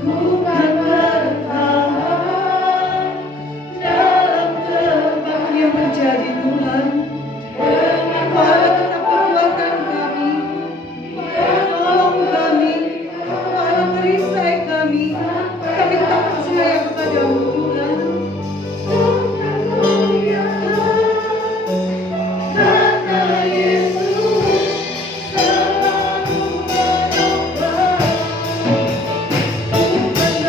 Ku kan bertahan dalam terbang yang terjadi Tuhan. Engkau tetap menguatkan kami. Tolong kami, tolong perisai kami. Kami tetap percaya kepadamu Tuhan. Karena Yesus selalu menolong. Ku kan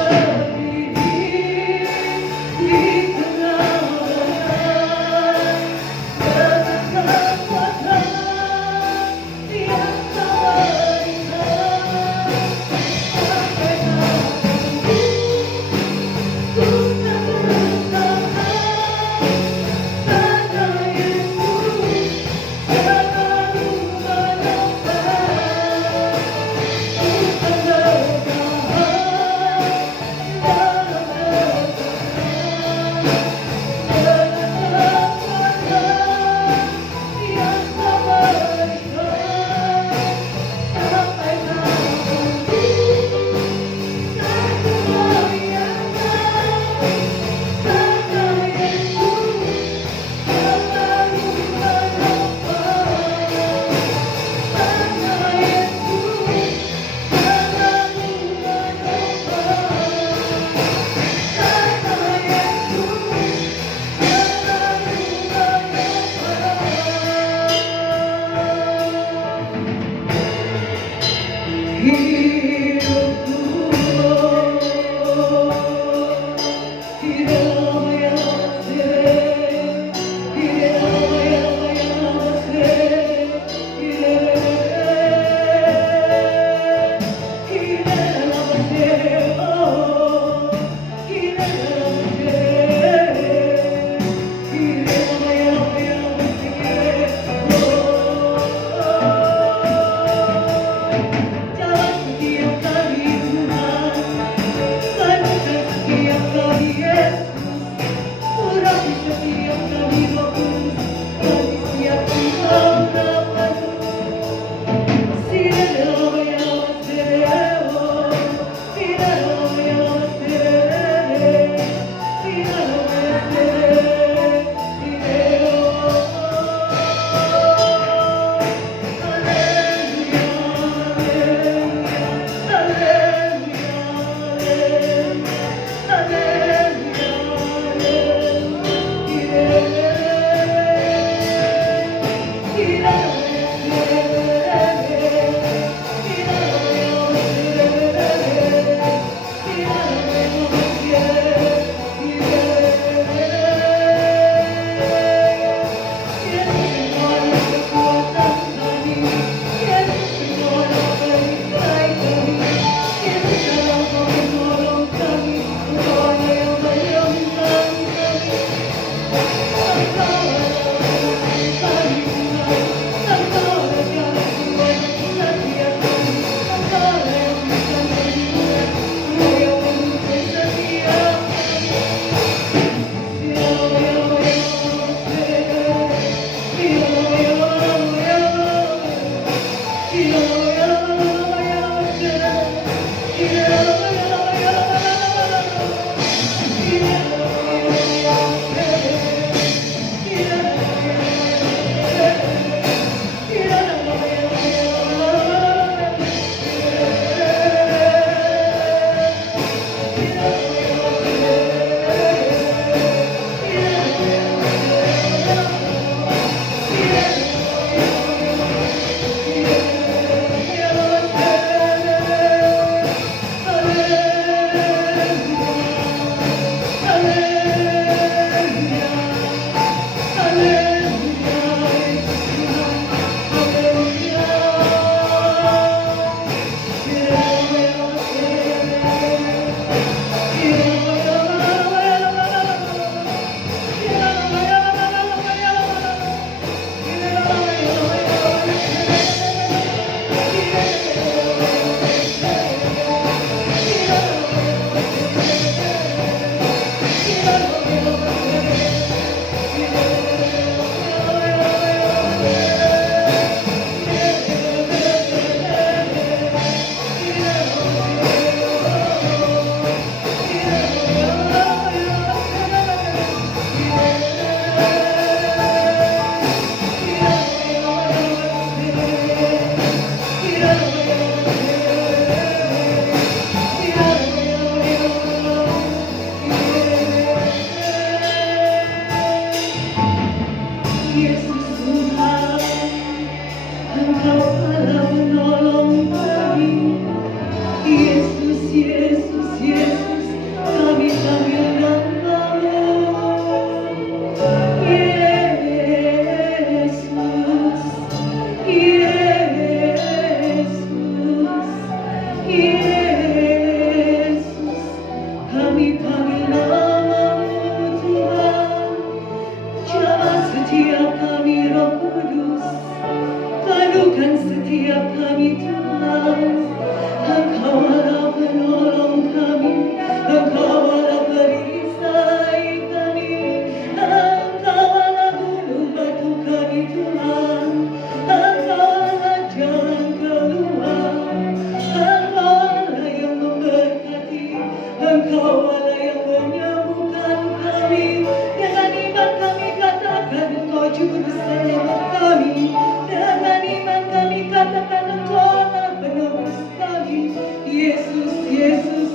Engkau Allah yang menyembuhkan kami. Dengan iman kami katakan Engkau juru selamat kami. Dengan iman kami katakan Engkau Allah penebus kami. Yesus, Yesus,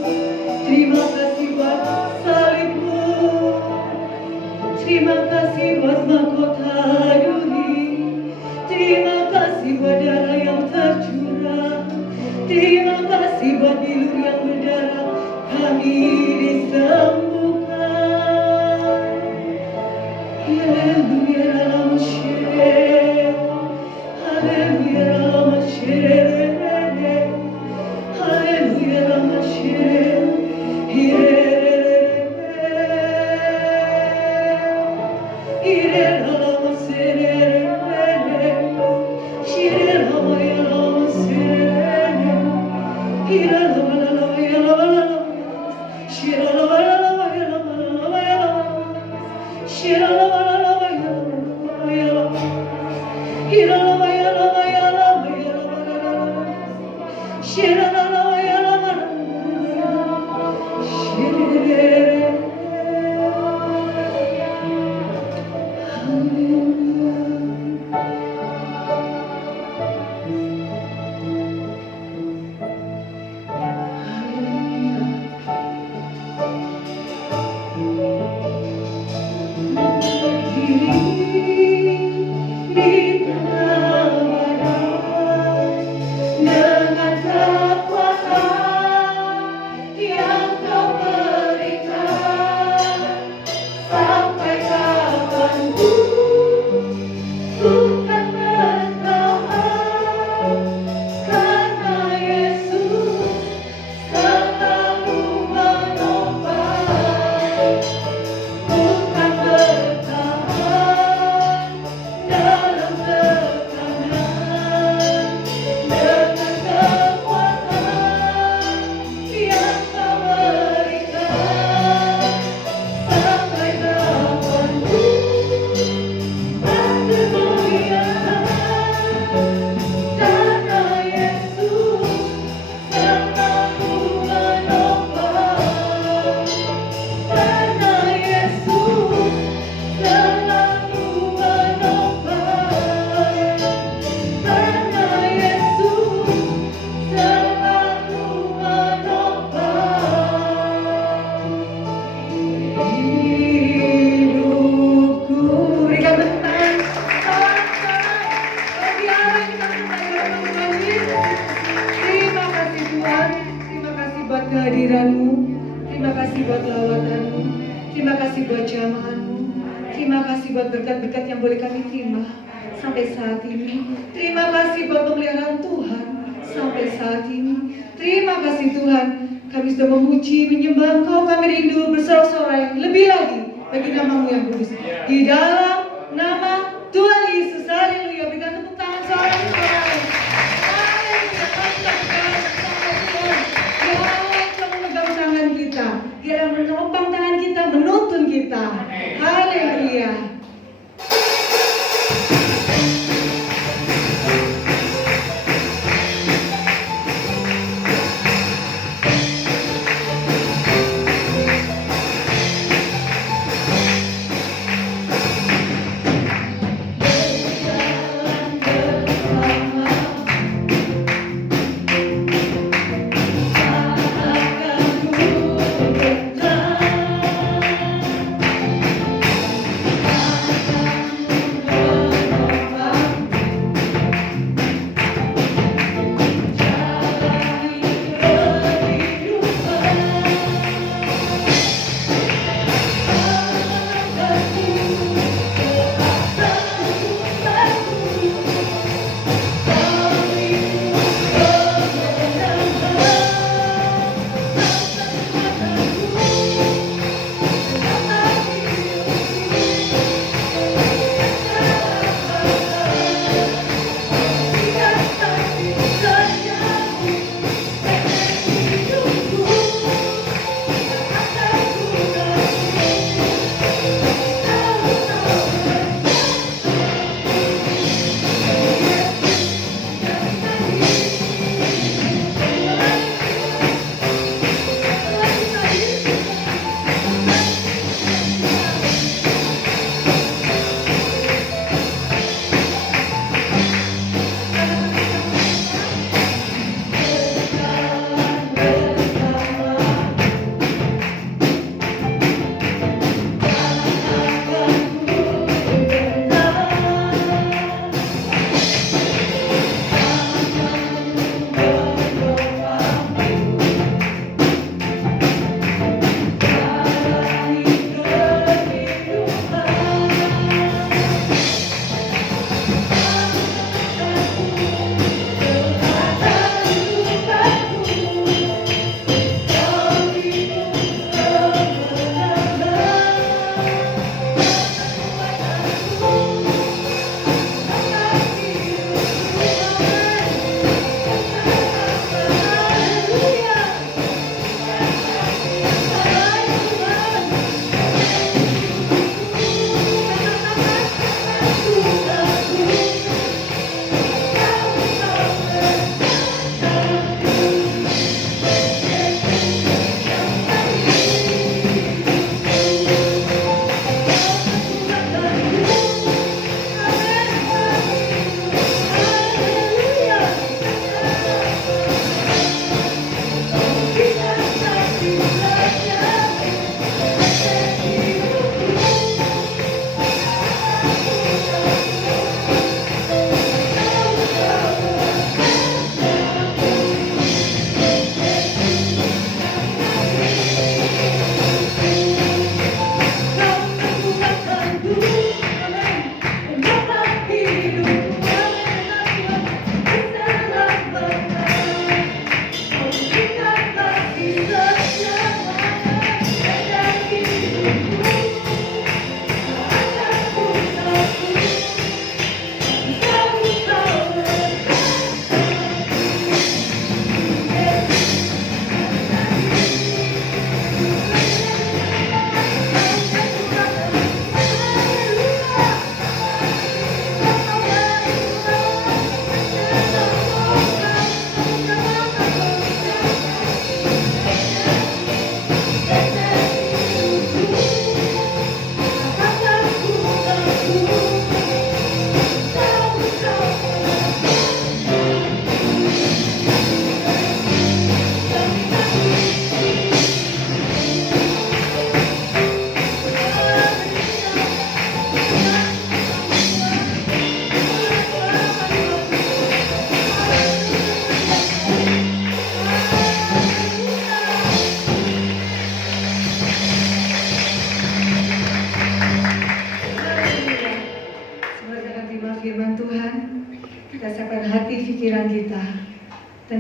terima kasih buat salibmu. Terima kasih buat mahkota duri. Terima kasih buat darah yang tercurah. Terima kasih buat bilur yang berdarah. Kami disembuhkan. Haleluya dalam syirik. Haleluya dalam syirik. Haleluya dalam syirik. Kehadiranmu, terima kasih buat lawatanmu, terima kasih buat jamahanmu, terima kasih buat berkat-berkat yang boleh kami terima sampai saat ini. Terima kasih buat pemeliharaan Tuhan sampai saat ini. Terima kasih Tuhan, kami sudah memuji, menyembah Engkau, kami rindu bersorak-sorai lebih lagi bagi namamu yang kudus. Di dalam nama Tuhan Yesus, haleluya. Berikan tepuk tangan sorai-sorai. Dia yang menopang tangan kita, menuntun kita. Haleluya.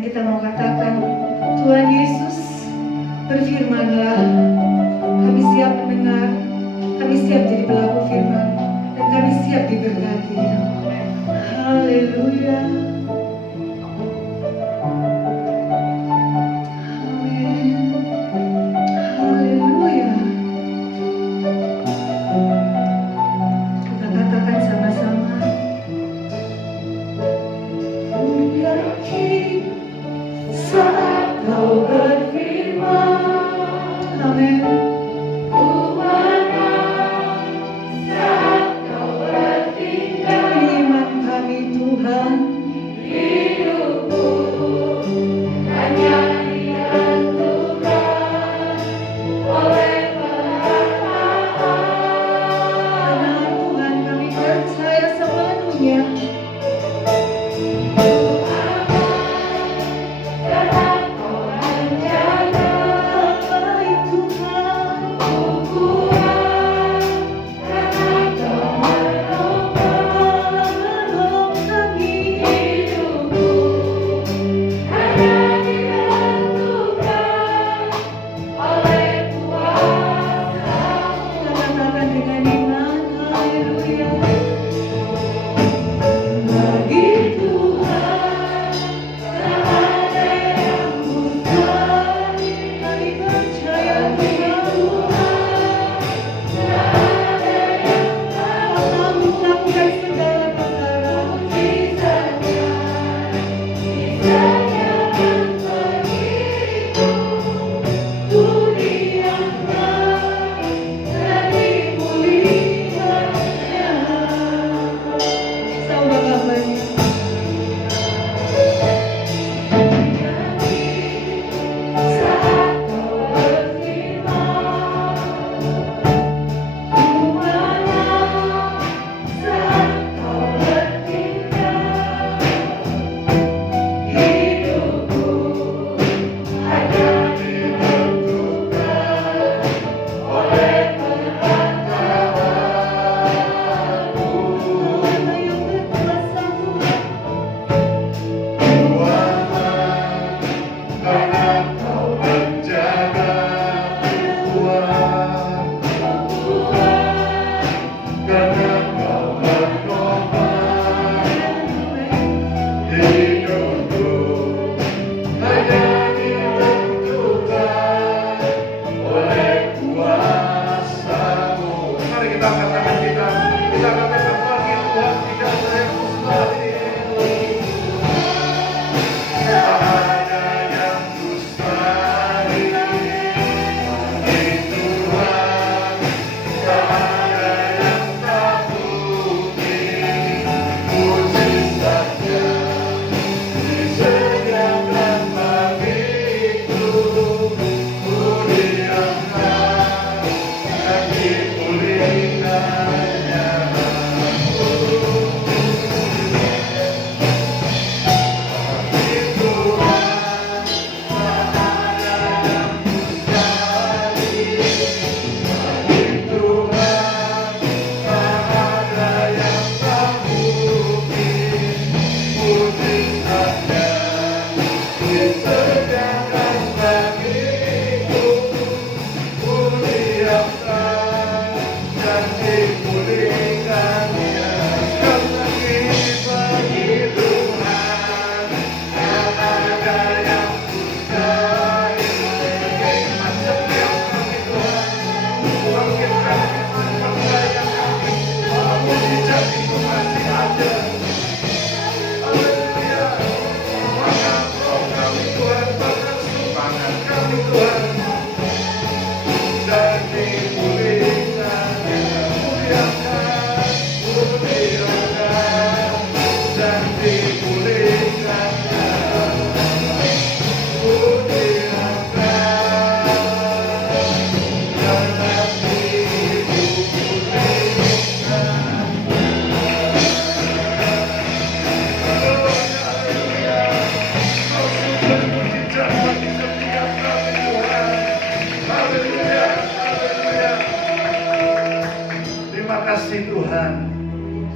kita mau katakan, Tuhan Yesus, berfirmanlah. Kami siap mendengar, kami siap jadi pelaku firman, dan kami siap diberkati. Haleluya. Amin. Haleluya. Kita katakan sama-sama. Ku yakin saat Kau berfirman. Amin.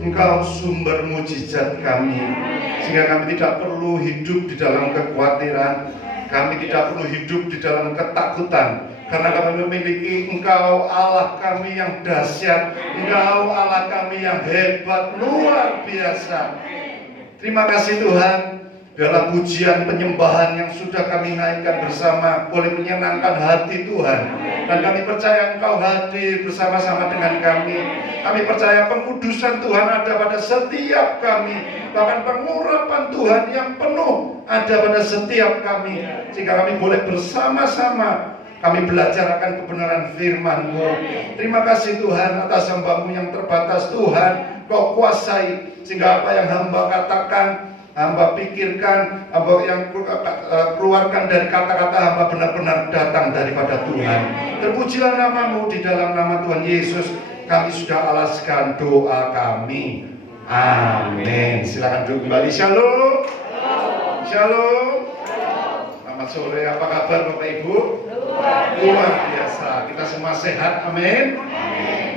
Engkau sumber mujizat kami, sehingga kami tidak perlu hidup di dalam kekhawatiran, kami tidak perlu hidup di dalam ketakutan, karena kami memiliki Engkau Allah kami yang dahsyat, Engkau Allah kami yang hebat, luar biasa. Terima kasih Tuhan, biarlah pujian penyembahan yang sudah kami naikkan bersama boleh menyenangkan hati Tuhan. Dan kami percaya Engkau hadir bersama-sama dengan kami. Kami percaya pengudusan Tuhan ada pada setiap kami. Bahkan pengurapan Tuhan yang penuh ada pada setiap kami. Sehingga kami boleh bersama-sama kami belajar akan kebenaran firman-Mu. Terima kasih Tuhan atas hamba-Mu yang terbatas. Tuhan, Kau kuasai sehingga apa yang hamba katakan, hamba pikirkan, hamba yang keluarkan dari kata-kata hamba benar-benar datang daripada Tuhan. Terpujilah nama-Mu, di dalam nama Tuhan Yesus kami sudah alaskan doa kami. Amin. Silakan duduk kembali. Shalom. Shalom. Selamat sore. Apa kabar Bapak Ibu? Luar biasa. Kita semua sehat. Amin.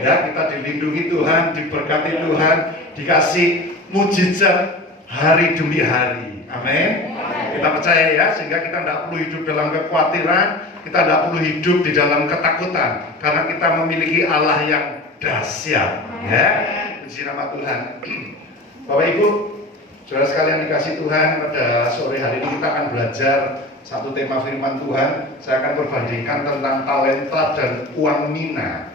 Ya, kita dilindungi Tuhan, diberkati Tuhan, dikasih mujizat hari demi hari. Amin. Kita percaya ya, sehingga kita tidak perlu hidup dalam kekhawatiran, kita tidak perlu hidup di dalam ketakutan, karena kita memiliki Allah yang dahsyat. Ya, puji nama Tuhan. Bapak Ibu, saudara sekalian dikasih Tuhan, pada sore hari ini kita akan belajar satu tema firman Tuhan. Saya akan perbandingkan tentang talenta dan uang mina.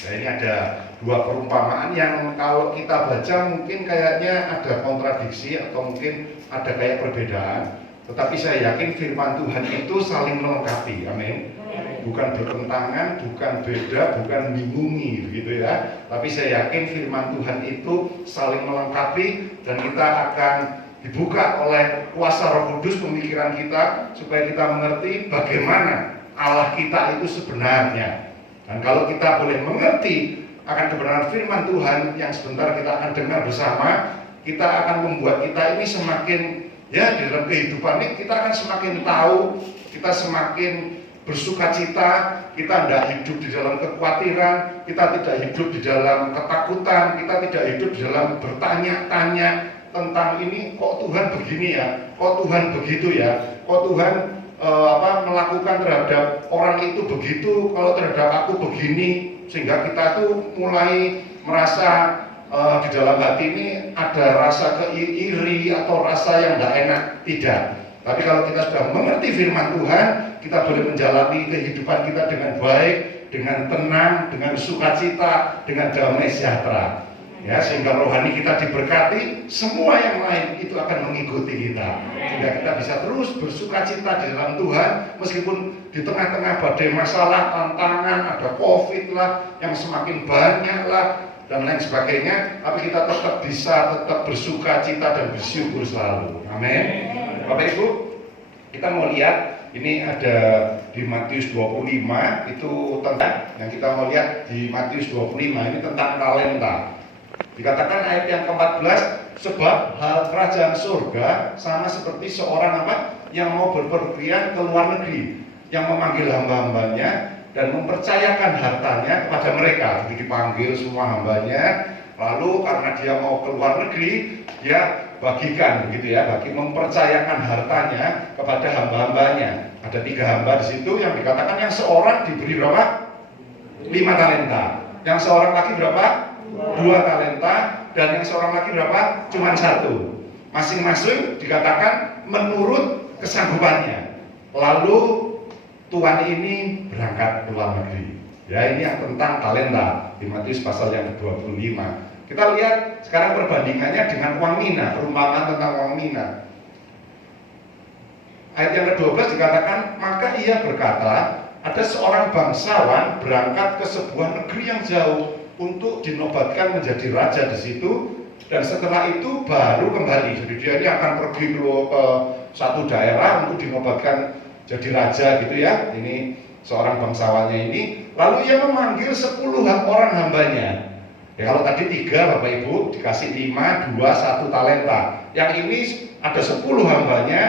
Nah, ini ada dua perumpamaan yang kalau kita baca mungkin kayaknya ada kontradiksi atau mungkin ada kayak perbedaan. Tetapi saya yakin firman Tuhan itu saling melengkapi. Amin. Bukan bertentangan, bukan beda, bukan bingungi begitu ya. Tapi saya yakin firman Tuhan itu saling melengkapi dan kita akan dibuka oleh kuasa Roh Kudus pemikiran kita supaya kita mengerti bagaimana Allah kita itu sebenarnya. Dan kalau kita boleh mengerti akan kebenaran firman Tuhan yang sebentar kita akan dengar bersama, kita akan membuat kita ini semakin, ya, di dalam kehidupan ini kita akan semakin tahu, kita semakin bersuka cita, kita tidak hidup di dalam kekhawatiran, kita tidak hidup di dalam ketakutan, kita tidak hidup di dalam bertanya-tanya tentang ini, kok Tuhan begini ya, kok Tuhan begitu ya, kok Tuhan melakukan terhadap orang itu begitu, kalau terhadap aku begini, sehingga kita tuh mulai merasa di dalam hati ini ada rasa iri atau rasa yang tidak enak. Tidak. Tapi kalau kita sudah mengerti firman Tuhan, kita boleh menjalani kehidupan kita dengan baik, dengan tenang, dengan sukacita, dengan damai sejahtera. Ya, sehingga rohani kita diberkati, semua yang lain itu akan mengikuti kita. Sehingga kita bisa terus bersukacita di dalam Tuhan, meskipun di tengah-tengah badai masalah, tantangan, ada COVID lah, yang semakin banyak lah, dan lain sebagainya, tapi kita tetap bisa bersukacita dan bersyukur selalu. Amin. Bapak Ibu, kita mau lihat, ini ada di Matius 25, itu tentang, yang kita mau lihat di Matius 25, ini tentang talenta. Dikatakan ayat yang ke-14, sebab hal kerajaan surga sama seperti seorang yang mau berpergian ke luar negeri, yang memanggil hamba-hambanya dan mempercayakan hartanya kepada mereka. Jadi dipanggil semua hambanya, lalu karena dia mau ke luar negeri, dia bagikan begitu ya, bagi mempercayakan hartanya kepada hamba-hambanya. Ada 3 hamba di situ yang dikatakan yang seorang diberi berapa? 5 talenta. Yang seorang lagi berapa? 2 talenta. Dan yang seorang lagi berapa? Cuma 1. Masing-masing dikatakan menurut kesanggupannya. Lalu tuan ini berangkat ke luar negeri. Ya, ini yang tentang talenta di Matius pasal yang ke-25. Kita lihat sekarang perbandingannya dengan uang mina, perumpamaan tentang uang mina. Ayat yang ke-12 dikatakan, maka ia berkata, ada seorang bangsawan berangkat ke sebuah negeri yang jauh untuk dinobatkan menjadi raja di situ, dan setelah itu baru kembali. Jadi dia ini akan pergi ke satu daerah untuk dinobatkan jadi raja gitu ya. Ini seorang bangsawannya ini. Lalu ia memanggil 10 orang hambanya. Ya, kalau tadi 3 Bapak Ibu dikasih 5, 2, 1 talenta. Yang ini ada 10 hambanya,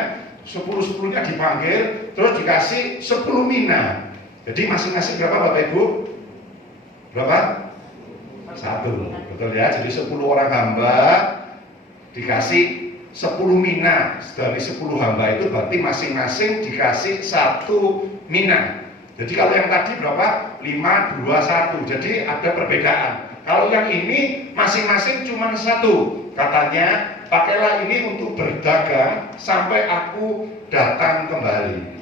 10-10-nya dipanggil, terus dikasih 10 mina. Jadi masing-masing berapa Bapak Ibu? Berapa? Satu, betul ya. Jadi 10 orang hamba dikasih 10 mina. Dari 10 hamba itu berarti masing-masing dikasih 1 mina. Jadi kalau yang tadi berapa? 5, 2, 1. Jadi ada perbedaan. Kalau yang ini masing-masing cuma 1. Katanya pakailah ini untuk berdagang sampai aku datang kembali.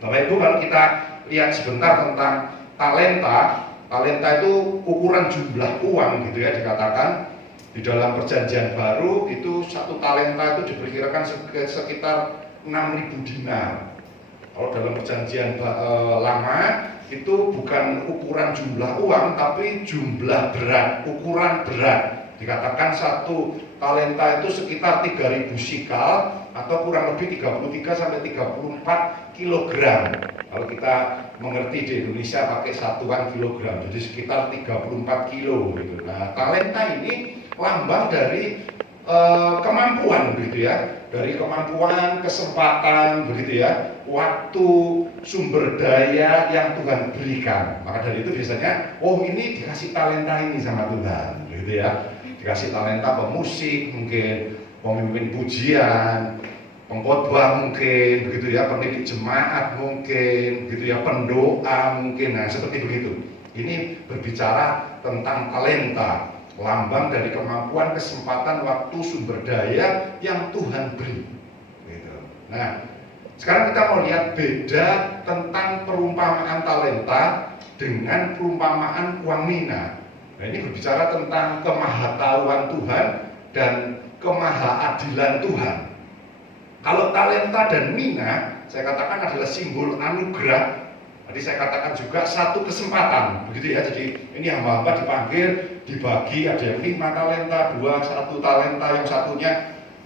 Bapak Ibu, kalau kita lihat sebentar tentang talenta, talenta itu ukuran jumlah uang gitu ya, dikatakan di dalam perjanjian baru itu 1 talenta itu diperkirakan sekitar 6.000 dinar. Kalau dalam perjanjian lama itu bukan ukuran jumlah uang tapi jumlah berat, ukuran berat. Dikatakan 1 talenta itu sekitar 3.000 sikal atau kurang lebih 33 sampai 34 kilogram. Kalau kita mengerti di Indonesia pakai satuan kilogram, jadi sekitar 34 kilo gitu. Nah, talenta ini lambang dari kemampuan begitu ya, dari kemampuan, kesempatan begitu ya, waktu, sumber daya yang Tuhan berikan. Maka dari itu biasanya, oh ini dikasih talenta ini sama Tuhan, gitu ya. Dikasih talenta pemusik mungkin, pemimpin pujian, pengkhotbah mungkin, begitu ya, pendidik jemaat mungkin, gitu ya, pendoa mungkin. Nah seperti begitu. Ini berbicara tentang talenta, lambang dari kemampuan, kesempatan, waktu, sumber daya yang Tuhan beri. Gitu. Nah, sekarang kita mau lihat beda tentang perumpamaan talenta dengan perumpamaan uang mina. Nah, ini berbicara tentang kemahatauan Tuhan dan kemahaadilan Tuhan. Kalau talenta dan mina, saya katakan adalah simbol anugerah. Tadi saya katakan juga 1 kesempatan, begitu ya. Jadi ini hamba-hamba dipanggil, dibagi, ada yang 5 talenta, 1 talenta, yang satunya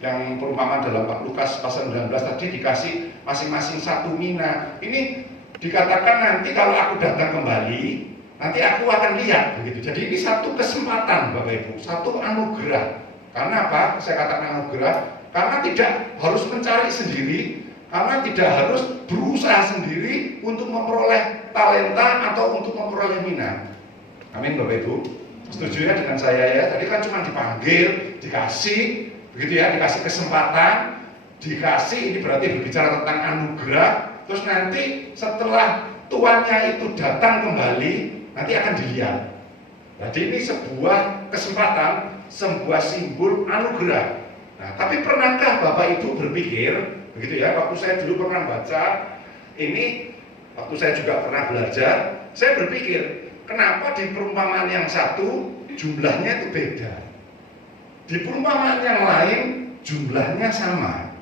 yang perumpamaan dalam Lukas pasal 19 tadi dikasih masing-masing 1 mina. Ini dikatakan nanti kalau aku datang kembali, nanti aku akan lihat begitu. Jadi ini 1 kesempatan Bapak Ibu, 1 anugerah. Karena apa? Saya katakan anugerah karena tidak harus mencari sendiri, karena tidak harus berusaha sendiri untuk memperoleh talenta atau untuk memperoleh mina. Amin Bapak Ibu. Setuju ya dengan saya ya? Tadi kan cuma dipanggil, dikasih, begitu ya, dikasih kesempatan, dikasih, ini berarti berbicara tentang anugerah. Terus nanti setelah tuannya itu datang kembali, nanti akan dilihat. Jadi ini sebuah kesempatan, sebuah simbol anugerah. Nah, tapi pernahkah Bapak Ibu berpikir, begitu ya, waktu saya dulu pernah baca, ini waktu saya juga pernah belajar, saya berpikir, kenapa di perumpamaan yang satu jumlahnya itu beda? Di perumpamaan yang lain jumlahnya sama.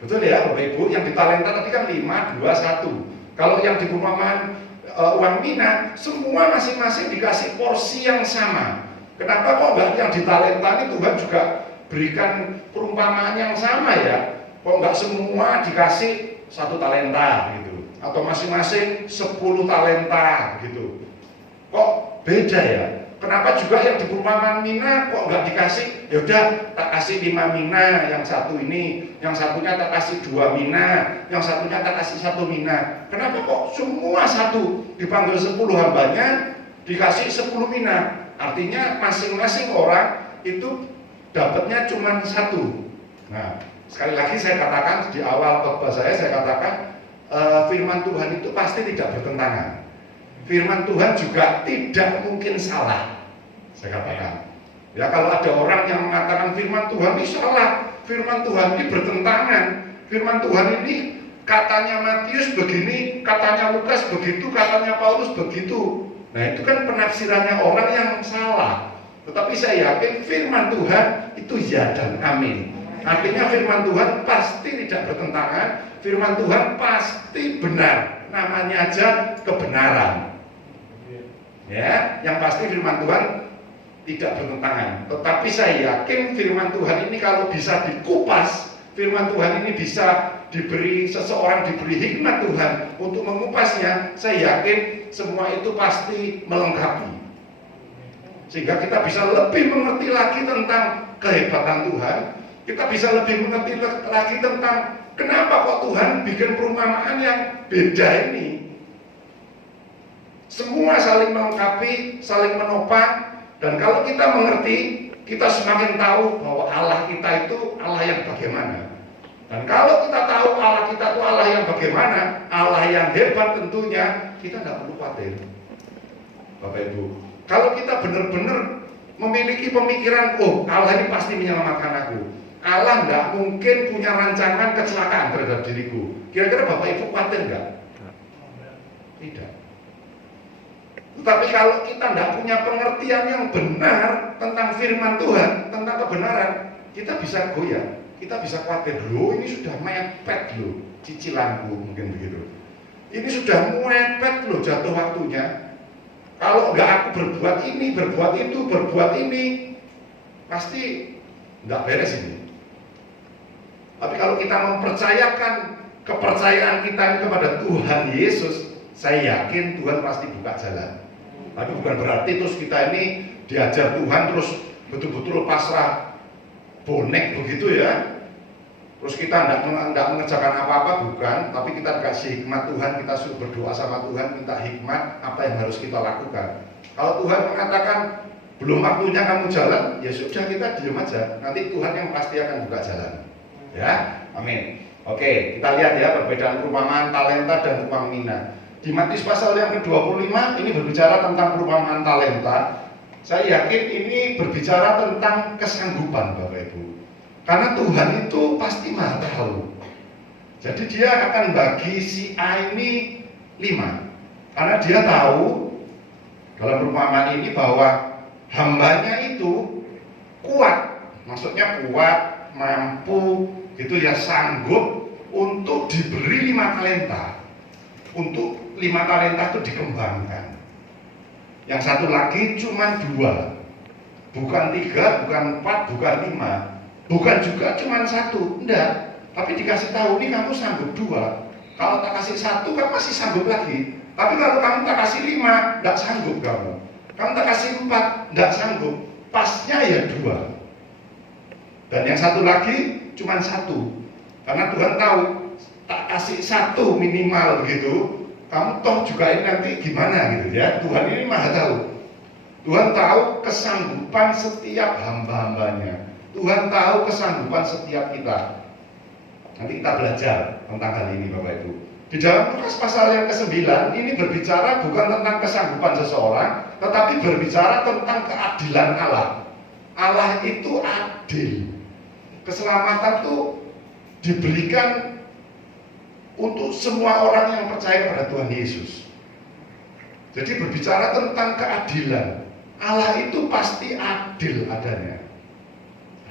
Betul ya Bapak Ibu, yang di talenta tadi kan 5, 2, 1. Kalau yang di perumpamaan uang mina, semua masing-masing dikasih porsi yang sama. Kenapa kok enggak yang di talenta ini Tuhan juga berikan perumpamaan yang sama ya? Kok enggak semua dikasih 1 talenta gitu, atau masing-masing 10 talenta gitu? Kok beda ya? Kenapa juga yang di perumpamaan mina kok enggak dikasih? Ya udah tak kasih 5 mina, yang 1 ini, yang satunya tak kasih 2 mina, yang satunya tak kasih 1 mina. Kenapa kok semua 1 dipanggil 10 hambanya dikasih 10 mina? Artinya masing-masing orang itu dapatnya cuma 1. Nah, sekali lagi saya katakan di awal khotbah saya katakan firman Tuhan itu pasti tidak bertentangan. Firman Tuhan juga tidak mungkin salah. Saya katakan. Ya, kalau ada orang yang mengatakan firman Tuhan ini salah, firman Tuhan ini bertentangan, firman Tuhan ini katanya Matius begini, katanya Lukas begitu, katanya Paulus begitu. Nah, itu kan penafsirannya orang yang salah. Tetapi saya yakin firman Tuhan itu ya dan amin. Artinya firman Tuhan pasti tidak bertentangan, firman Tuhan pasti benar. Namanya aja kebenaran. Ya, yang pasti firman Tuhan tidak bertentangan. Tetapi saya yakin firman Tuhan ini kalau bisa dikupas, firman Tuhan ini bisa seseorang diberi hikmat Tuhan untuk mengupasnya, saya yakin semua itu pasti melengkapi. Sehingga kita bisa lebih mengerti lagi tentang kehebatan Tuhan, kita bisa lebih mengerti lagi tentang kenapa kok Tuhan bikin perumpamaan yang beda ini. Semua saling melengkapi, saling menopang, Dan kalau kita mengerti, kita semakin tahu bahwa Allah kita itu Allah yang bagaimana. Dan kalau kita tahu Allah kita itu Allah yang bagaimana, Allah yang hebat tentunya, kita tidak perlu khawatir. Bapak Ibu, kalau kita benar-benar memiliki pemikiran, oh Allah ini pasti menyelamatkan aku, Allah nggak mungkin punya rancangan kecelakaan terhadap diriku, kira-kira Bapak Ibu khawatir nggak? Tidak. Tetapi kalau kita tidak punya pengertian yang benar tentang firman Tuhan, tentang kebenaran, kita bisa goyah, kita bisa khawatir, loh ini sudah mepet loh cicilanku, mungkin begitu. Ini sudah mepet loh jatuh waktunya. Kalau nggak aku berbuat ini, berbuat itu, berbuat ini, pasti nggak beres ini. Tapi kalau kita mempercayakan kepercayaan kita kepada Tuhan Yesus, saya yakin Tuhan pasti buka jalan. Tapi bukan berarti terus kita ini diajar Tuhan terus betul-betul pasrah bonek begitu ya. Terus kita tidak mengerjakan apa-apa, bukan. Tapi kita dikasih hikmat Tuhan, kita suruh berdoa sama Tuhan, minta hikmat apa yang harus kita lakukan. Kalau Tuhan mengatakan belum waktunya kamu jalan, ya sudah, kita diam aja. Nanti Tuhan yang pasti akan buka jalan. Ya, amin. Oke, kita lihat ya perbedaan perumpamaan talenta dan uang mina. Di Matius pasal yang ke-25 ini berbicara tentang perumpamaan talenta. Saya yakin ini berbicara tentang kesanggupan Bapak Ibu. Karena Tuhan itu pasti maha tahu. Jadi dia akan bagi si A ini 5. Karena dia tahu dalam perumpamaan ini bahwa hambanya itu kuat. Maksudnya kuat, mampu, gitu ya, sanggup untuk diberi 5 talenta. Untuk 5 talenta itu dikembangkan. Yang satu lagi cuma 2. Bukan 3, bukan 4, bukan 5. Bukan juga cuma 1, enggak. Tapi dikasih tahu, ini kamu sanggup 2. Kalau tak kasih 1, kamu masih sanggup lagi. Tapi kalau kamu tak kasih 5, enggak sanggup kamu. Kamu tak kasih 4, enggak sanggup. Pasnya ya 2. Dan yang satu lagi cuma 1. Karena Tuhan tahu, tak kasih 1 minimal begitu, kamu toh juga ini nanti gimana gitu ya. Tuhan ini maha tahu. Tuhan tahu kesanggupan setiap hamba-hambanya. Tuhan tahu kesanggupan setiap kita. Nanti kita belajar tentang hal ini Bapak Ibu. Di dalam Lukas pasal yang ke-9 ini berbicara bukan tentang kesanggupan seseorang, tetapi berbicara tentang keadilan Allah. Allah itu adil. Keselamatan itu diberikan untuk semua orang yang percaya kepada Tuhan Yesus. Jadi berbicara tentang keadilan. Allah itu pasti adil adanya.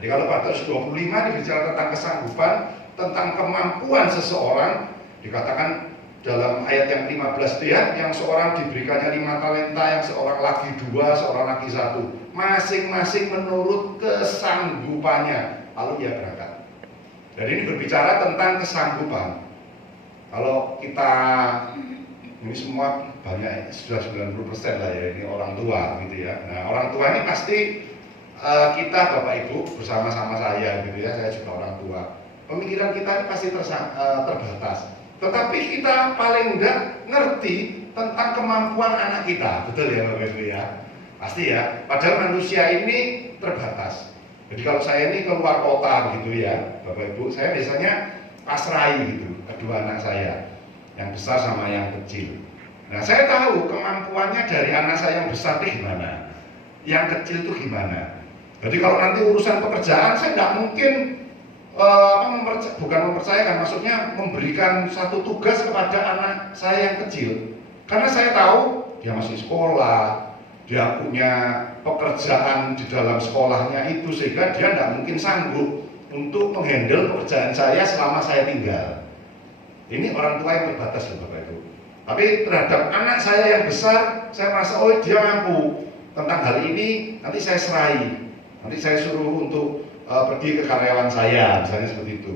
Jadi kalau Matius 25 dibicara tentang kesanggupan, tentang kemampuan seseorang, dikatakan dalam ayat yang 15 itu ya, yang seorang diberikannya 5 talenta, yang seorang lagi 2, seorang lagi 1. Masing-masing menurut kesanggupannya, lalu ia berangkat. Jadi ini berbicara tentang kesanggupan. Kalau kita, ini semua banyak, sudah 90% lah ya, ini orang tua gitu ya. Nah orang tua ini pasti kita Bapak Ibu bersama-sama saya gitu ya, saya juga orang tua. Pemikiran kita ini pasti terbatas. Tetapi kita paling enggak ngerti tentang kemampuan anak kita, betul ya Bapak Ibu ya? Pasti ya. Padahal manusia ini terbatas. Jadi kalau saya ini keluar kota gitu ya, Bapak Ibu, saya biasanya pasrai gitu kedua anak saya, yang besar sama yang kecil. Nah saya tahu kemampuannya dari anak saya yang besar itu gimana, yang kecil itu gimana. Jadi kalau nanti urusan pekerjaan saya nggak mungkin bukan mempercayakan, maksudnya memberikan satu tugas kepada anak saya yang kecil, karena saya tahu dia masih sekolah, dia punya pekerjaan di dalam sekolahnya itu, sehingga dia nggak mungkin sanggup untuk menghandle pekerjaan saya selama saya tinggal. Ini orang tua yang terbatas loh Bapak Ibu. Tapi terhadap anak saya yang besar, saya merasa oh dia mampu tentang hal ini, nanti saya serai. Nanti saya suruh untuk pergi ke karyawan saya, misalnya seperti itu.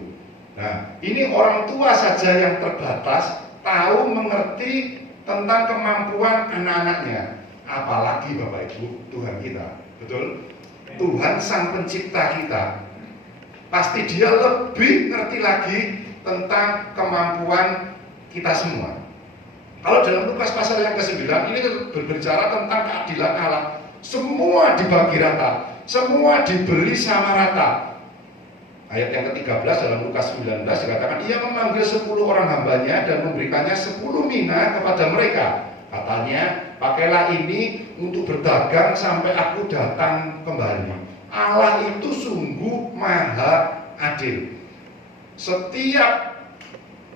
Nah, ini orang tua saja yang terbatas tahu mengerti tentang kemampuan anak-anaknya. Apalagi Bapak Ibu, Tuhan kita. Betul? Tuhan Sang Pencipta kita. Pasti dia lebih ngerti lagi tentang kemampuan kita semua. Kalau dalam Lukas pasal yang ke-9 ini berbicara tentang keadilan Allah. semua dibagi rata, semua diberi sama rata. Ayat yang ke-13 dalam Lukas 19 dikatakan, ia memanggil 10 orang hambanya dan memberikannya 10 mina kepada mereka. Katanya, pakailah ini untuk berdagang sampai aku datang kembali. Allah itu sungguh maha adil. Setiap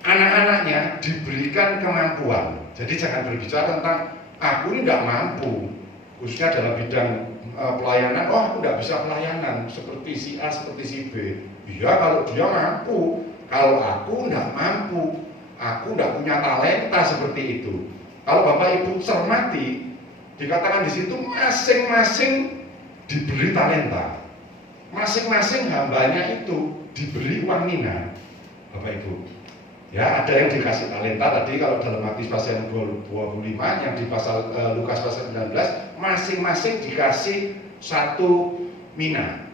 anak-anaknya diberikan kemampuan. Jadi jangan berbicara tentang aku ini tidak mampu, khususnya dalam bidang pelayanan. Oh, aku tidak bisa pelayanan seperti si A, seperti si B. Iya, kalau dia mampu. Kalau aku tidak mampu, aku tidak punya talenta seperti itu. Kalau Bapak Ibu cermati, dikatakan di situ masing-masing diberi talenta. Masing-masing hambanya itu diberi uang mina, Bapak Ibu. Ya, ada yang dikasih talenta tadi kalau dalam Matius pasal 25, yang di pasal Lukas pasal 19, masing-masing dikasih 1 mina.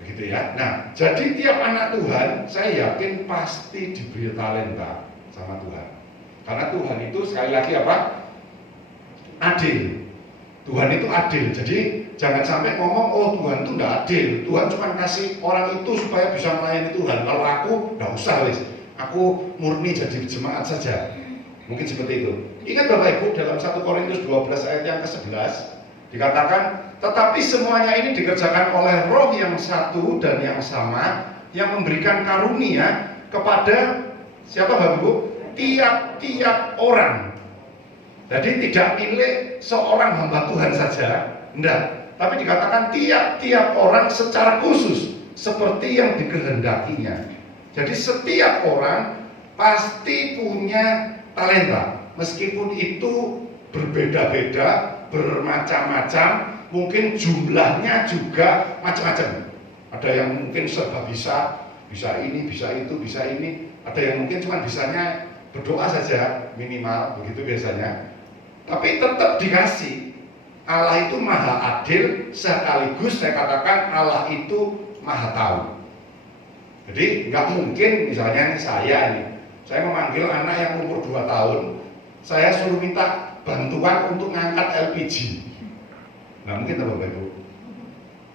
Begitu ya. Nah, jadi tiap anak Tuhan saya yakin pasti diberi talenta sama Tuhan. Karena Tuhan itu sekali lagi apa? Adil. Tuhan itu adil. Jadi jangan sampai ngomong, oh Tuhan itu tidak adil. Tuhan cuma kasih orang itu supaya bisa melayani Tuhan. Kalau aku tidak usah, wis. Aku murni jadi jemaat saja. Mungkin seperti itu. Ingat Bapak Ibu, dalam 1 Korintus 12 ayat yang ke-11 dikatakan, tetapi semuanya ini dikerjakan oleh Roh yang satu dan yang sama, yang memberikan karunia kepada siapa Bapak Ibu? Tiap-tiap orang. Jadi tidak milik seorang hamba Tuhan saja, enggak. Tapi dikatakan tiap-tiap orang secara khusus, seperti yang dikehendakinya. Jadi setiap orang pasti punya talenta, meskipun itu berbeda-beda, bermacam-macam, mungkin jumlahnya juga macam-macam. Ada yang mungkin serba bisa ini, bisa itu, bisa ini. Ada yang mungkin cuma bisanya berdoa saja, minimal, begitu biasanya. Tapi tetap dikasih. Allah itu maha adil, sekaligus saya katakan Allah itu maha tahu. Jadi nggak mungkin misalnya saya memanggil anak yang umur 2 tahun, saya suruh minta bantuan untuk ngangkat LPG. Nggak mungkin Bapak Ibu.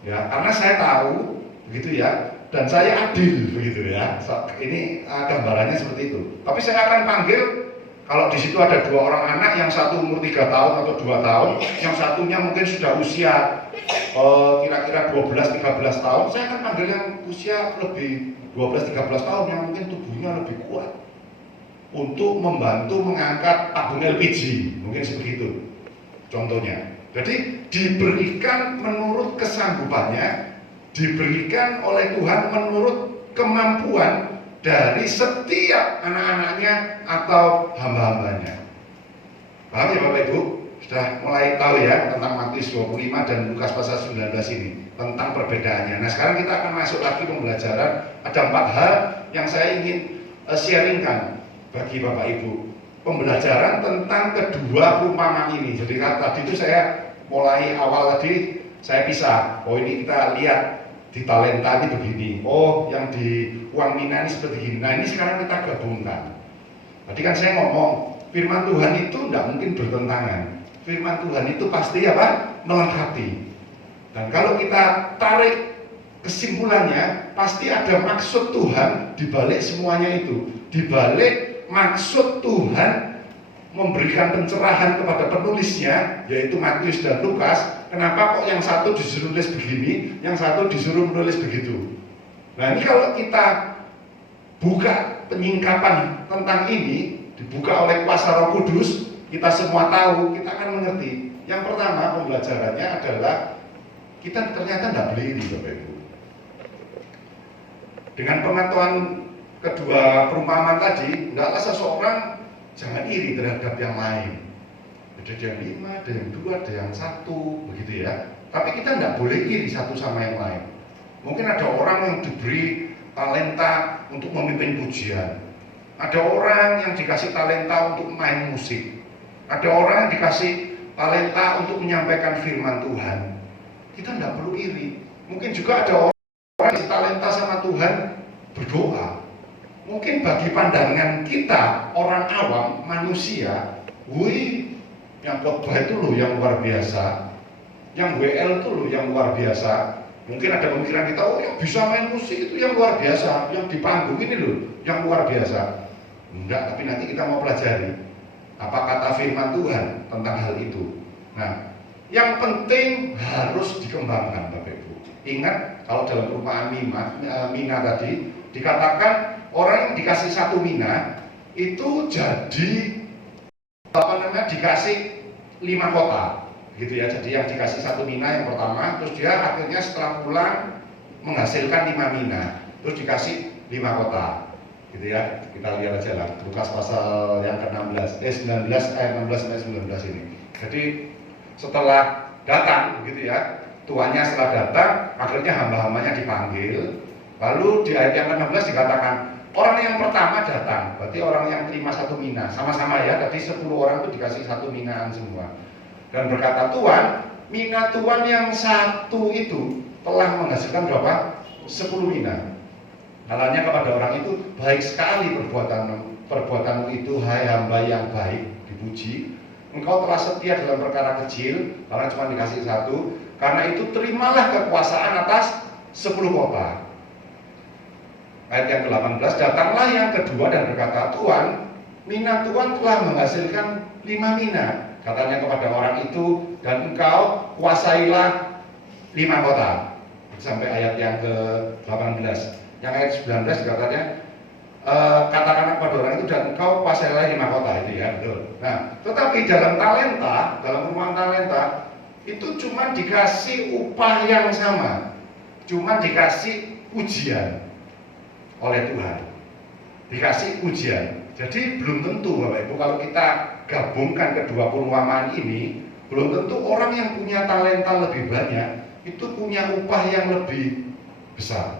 Ya, karena saya tahu begitu ya, dan saya adil begitu ya. Ini gambarannya seperti itu. Tapi saya akan panggil, kalau di situ ada 2 orang anak, yang satu umur 3 tahun atau 2 tahun, yang satunya mungkin sudah usia kira-kira 12-13 tahun, saya akan panggil yang usia lebih 12-13 tahun yang mungkin tubuhnya lebih kuat untuk membantu mengangkat tabung LPG, mungkin seperti itu contohnya. Jadi diberikan menurut kesanggupannya, diberikan oleh Tuhan menurut kemampuan dari setiap anak-anaknya atau hamba-hambanya. Paham ya Bapak Ibu? Sudah mulai tahu ya tentang Matius 25 dan Lukas pasal 19 ini, tentang perbedaannya. Nah, sekarang kita akan masuk lagi pembelajaran. Ada 4 hal yang saya ingin sharingkan bagi Bapak Ibu. Pembelajaran tentang kedua perumpamaan ini. Jadi tadi itu saya mulai awal tadi saya pisah. Oh, ini kita lihat di talenta ini begini. Oh, yang di uang mina ini seperti ini. Nah, ini sekarang kita gabungkan. Tadi kan saya ngomong, firman Tuhan itu tidak mungkin bertentangan. Firman Tuhan itu pasti apa? Melengkapi. Dan kalau kita tarik kesimpulannya, pasti ada maksud Tuhan di balik semuanya itu. Di balik maksud Tuhan memberikan pencerahan kepada penulisnya, yaitu Matius dan Lukas. Kenapa kok yang satu disuruh nulis begini, yang satu disuruh menulis begitu? Nah, ini kalau kita buka penyingkapan tentang ini, dibuka oleh kuasa Roh Kudus, kita semua tahu, kita akan mengerti. Yang pertama pembelajarannya adalah kita ternyata tidak boleh iri, Bapak Ibu. Dengan pengetahuan kedua perumpamaan tadi, tidaklah seseorang jangan iri terhadap yang lain. Ada yang 5, ada yang 2, ada yang 1, begitu ya. Tapi kita tidak boleh iri satu sama yang lain. Mungkin ada orang yang diberi talenta untuk memimpin pujian. Ada orang yang dikasih talenta untuk main musik. Ada orang yang dikasih talenta untuk menyampaikan firman Tuhan. Kita tidak perlu iri. Mungkin juga ada orang yang dikasih talenta sama Tuhan berdoa. Mungkin bagi pandangan kita, orang awam, manusia, wih, yang khotbah itu loh yang luar biasa. Yang WL itu loh yang luar biasa. Mungkin ada pemikiran kita, oh yang bisa main musik itu yang luar biasa, yang di panggung ini loh yang luar biasa. Enggak, tapi nanti kita mau pelajari apa kata firman Tuhan tentang hal itu. Nah, yang penting harus dikembangkan Bapak Ibu. Ingat kalau dalam perumpamaan mina tadi dikatakan orang yang dikasih satu mina itu jadi dikasih 5 kota gitu ya. Jadi yang dikasih satu mina yang pertama, terus dia akhirnya setelah pulang menghasilkan 5 mina, terus dikasih 5 kota gitu ya. Kita lihat aja lah Lukas pasal yang ke-16 19 ayat 16 sampai 19 ini. Jadi setelah datang gitu ya, tuannya setelah datang akhirnya hamba-hambanya dipanggil. Lalu di ayat yang ke-16 dikatakan orang yang pertama datang, berarti orang yang terima satu mina, sama-sama ya, tadi 10 orang itu dikasih satu minaan semua. Dan berkata Tuhan, mina Tuhan yang satu itu telah menghasilkan berapa? 10 mina. Kalanya kepada orang itu, baik sekali perbuatanmu itu, hai hamba yang baik, dipuji. Engkau telah setia dalam perkara kecil, karena cuma dikasih satu. Karena itu terimalah kekuasaan atas 10 kota. Ayat yang ke-18, datanglah yang kedua dan berkata, Tuhan, mina Tuhan telah menghasilkan 5 mina. Katanya kepada orang itu, dan engkau kuasailah 5 kota. Sampai ayat yang ke-18. Yang ayat 19 katanya, katakanlah kepada orang itu, dan engkau kuasailah 5 kota. Itu ya, betul. Nah, tetapi dalam talenta, dalam perumpamaan talenta, itu cuma dikasih upah yang sama. Cuma dikasih ujian oleh Tuhan, dikasih ujian. Jadi belum tentu Bapak Ibu kalau kita gabungkan kedua perumpamaan ini, belum tentu orang yang punya talenta lebih banyak itu punya upah yang lebih besar.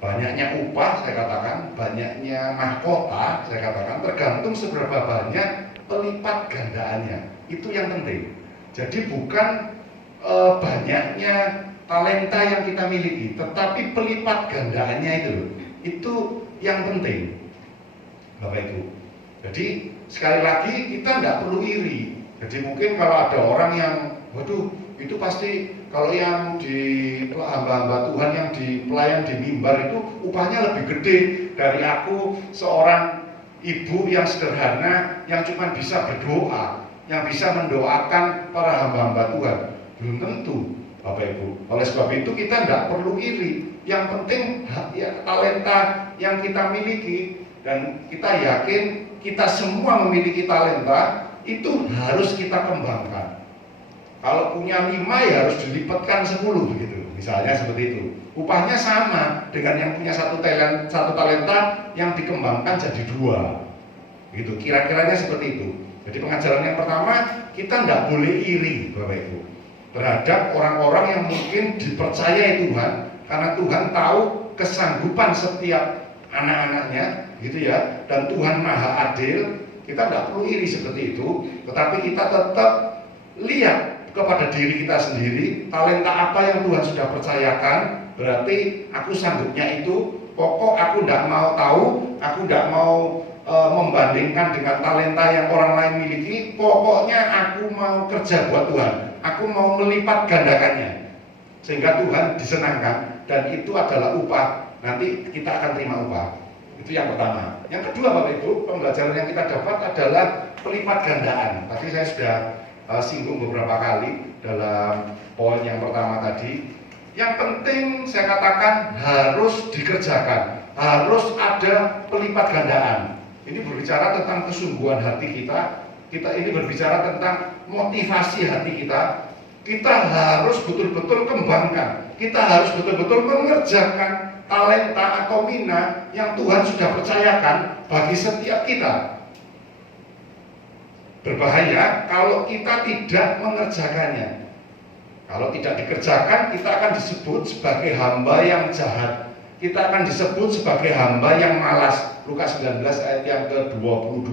Banyaknya upah saya katakan, banyaknya mahkota saya katakan, tergantung seberapa banyak pelipat gandaannya. Itu yang penting. Jadi bukan banyaknya talenta yang kita miliki, tetapi pelipat gandaannya itu yang penting Bapak Ibu. Jadi sekali lagi kita tidak perlu iri. Jadi mungkin kalau ada orang yang, waduh itu pasti kalau yang di hamba-hamba Tuhan yang di pelayan di mimbar itu upahnya lebih gede dari aku seorang ibu yang sederhana yang cuma bisa berdoa, yang bisa mendoakan para hamba-hamba Tuhan. Belum tentu Bapak Ibu. Oleh sebab itu kita tidak perlu iri. Yang penting ya, talenta yang kita miliki, dan kita yakin kita semua memiliki talenta, itu harus kita kembangkan. Kalau punya 5 ya harus dilipatkan 10 begitu. Misalnya seperti itu. Upahnya sama dengan yang punya satu talenta yang dikembangkan jadi 2. Gitu. Kira-kiranya seperti itu. Jadi pengajaran yang pertama, kita tidak boleh iri Bapak Ibu terhadap orang-orang yang mungkin dipercayai Tuhan, karena Tuhan tahu kesanggupan setiap anak-anaknya gitu ya, dan Tuhan Maha Adil. Kita tidak perlu iri seperti itu, tetapi kita tetap lihat kepada diri kita sendiri, talenta apa yang Tuhan sudah percayakan. Berarti aku sanggupnya itu, pokok aku tidak mau tahu, aku tidak mau membandingkan dengan talenta yang orang lain miliki. Pokoknya aku mau kerja buat Tuhan, aku mau melipat gandakannya sehingga Tuhan disenangkan, dan itu adalah upah. Nanti kita akan terima upah. Itu yang pertama. Yang kedua Bapak Ibu, pembelajaran yang kita dapat adalah pelipat gandaan. Tadi saya sudah singgung beberapa kali dalam poin yang pertama tadi. Yang penting saya katakan harus dikerjakan, harus ada pelipat gandaan. Ini berbicara tentang kesungguhan hati kita. Kita ini berbicara tentang motivasi hati kita. Kita harus betul-betul kembangkan. Kita harus betul-betul mengerjakan talenta atau mina yang Tuhan sudah percayakan bagi setiap kita. Berbahaya kalau kita tidak mengerjakannya. Kalau tidak dikerjakan, kita akan disebut sebagai hamba yang jahat. Kita akan disebut sebagai hamba yang malas. Lukas 19 ayat yang ke-22.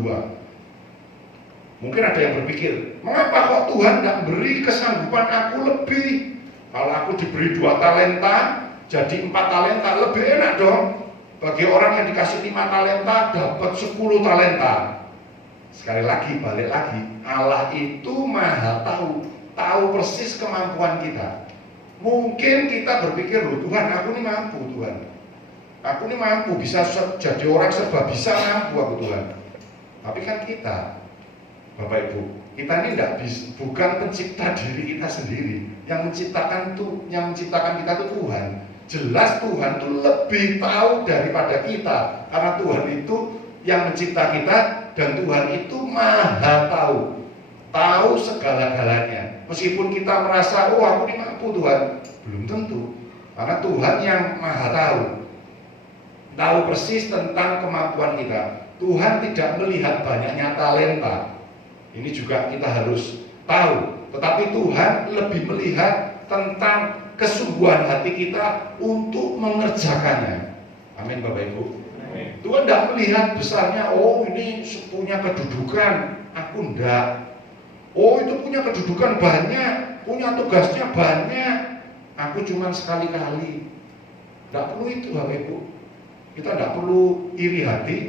Mungkin ada yang berpikir, mengapa kok Tuhan tidak beri kesanggupan aku lebih? Kalau aku diberi 2 talenta, jadi 4 talenta, lebih enak dong. Bagi orang yang dikasih 5 talenta, dapat 10 talenta. Sekali lagi, balik lagi, Allah itu maha tahu persis kemampuan kita. Mungkin kita berpikir, loh Tuhan, aku ini mampu Tuhan. Aku ini mampu, bisa jadi orang serba bisa, mampu aku Tuhan. Tapi kan kita, Bapak Ibu, kita ini bukan pencipta diri kita sendiri. Yang menciptakan kita itu Tuhan. Jelas Tuhan itu lebih tahu daripada kita, karena Tuhan itu yang mencipta kita, dan Tuhan itu maha tahu segala-galanya. Meskipun kita merasa, oh aku ini mampu Tuhan, belum tentu, karena Tuhan yang maha tahu persis tentang kemampuan kita. Tuhan tidak melihat banyaknya talenta, ini juga kita harus tahu. Tetapi Tuhan lebih melihat tentang kesungguhan hati kita untuk mengerjakannya. Amin Bapak Ibu. Amin. Tuhan tidak melihat besarnya, oh ini punya kedudukan, aku enggak. Oh itu punya kedudukan banyak, punya tugasnya banyak, aku cuma sekali-kali. Tidak perlu itu Bapak Ibu. Kita tidak perlu iri hati.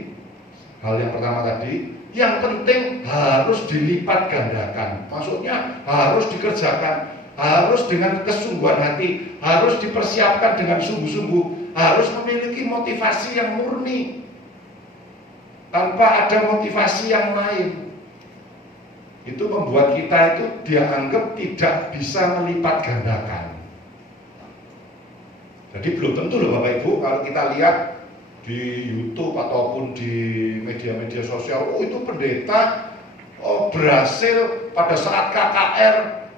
Hal yang pertama tadi, yang penting harus dilipat gandakan. Maksudnya harus dikerjakan, harus dengan kesungguhan hati, harus dipersiapkan dengan sungguh-sungguh, harus memiliki motivasi yang murni. Tanpa ada motivasi yang lain, itu membuat kita itu dianggap tidak bisa melipat gandakan. Jadi belum tentu loh Bapak Ibu, kalau kita lihat di YouTube ataupun di media-media sosial, oh itu pendeta berhasil pada saat KKR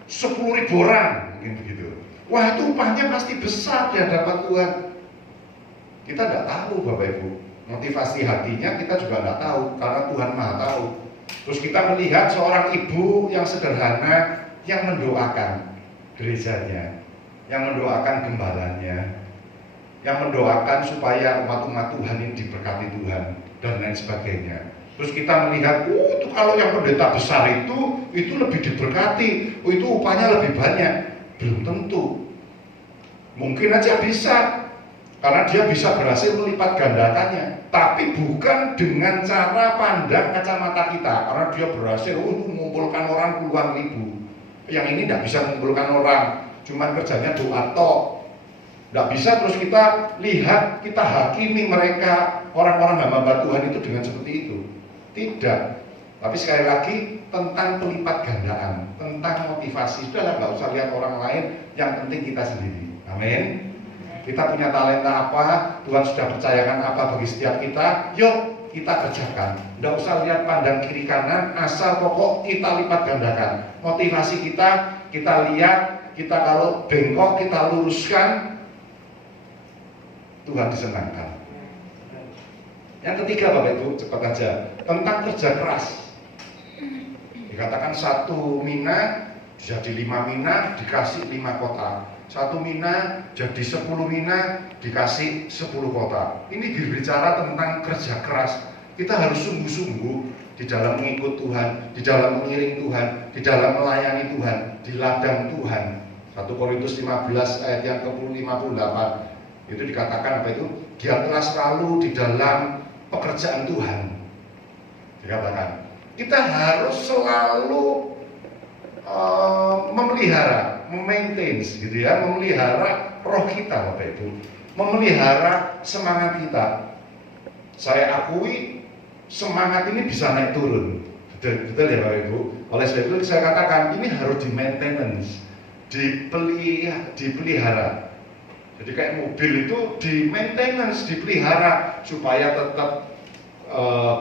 10.000 orang, mungkin begitu. Wah itu upahnya pasti besar di hadapan Tuhan. Kita tidak tahu Bapak Ibu, motivasi hatinya kita juga tidak tahu, karena Tuhan maha tahu. Terus kita melihat seorang ibu yang sederhana, yang mendoakan gerejanya, yang mendoakan gembalanya, yang mendoakan supaya umat-umat Tuhan ini diberkati Tuhan, dan lain sebagainya. Terus kita melihat, oh itu kalau yang pendeta besar itu lebih diberkati, oh itu upahnya lebih banyak. Belum tentu. Mungkin aja bisa, karena dia bisa berhasil melipat gandakannya, tapi bukan dengan cara pandang kacamata kita, karena dia berhasil mengumpulkan orang puluhan ribu. Yang ini tidak bisa mengumpulkan orang, cuma kerjanya doa tok. Tidak bisa terus kita lihat, kita hakimi mereka, orang-orang hamba Tuhan itu dengan seperti itu. Tidak. Tapi sekali lagi tentang pelipat gandaan, tentang motivasi. Sudahlah, nggak usah lihat orang lain, yang penting kita sendiri. Amin. Kita punya talenta apa, Tuhan sudah percayakan apa bagi setiap kita, yuk kita kerjakan. Tidak usah lihat pandang kiri kanan, asal pokok kita lipat gandakan. Motivasi kita lihat, kita kalau bengkok kita luruskan, Tuhan disenangkan. Yang ketiga Bapak Ibu, cepat aja, tentang kerja keras. Dikatakan 1 mina jadi 5 mina dikasih 5 kota, 1 mina jadi 10 mina dikasih 10 kota. Ini berbicara tentang kerja keras. Kita harus sungguh-sungguh di dalam mengikut Tuhan, di dalam mengiring Tuhan, di dalam melayani Tuhan, di ladang Tuhan. 1 Korintus 15 ayat yang ke-58 itu dikatakan apa itu? Giatlah selalu di dalam pekerjaan Tuhan. Dikatakan kita harus selalu memelihara, memaintain gitu ya, memelihara roh kita Bapak Ibu, memelihara semangat kita. Saya akui semangat ini bisa naik turun, betul ya Bapak Ibu. Oleh sebab itu saya katakan ini harus di maintenance, dipelihara. Jadi kayak mobil itu di maintenance, dipelihara supaya tetap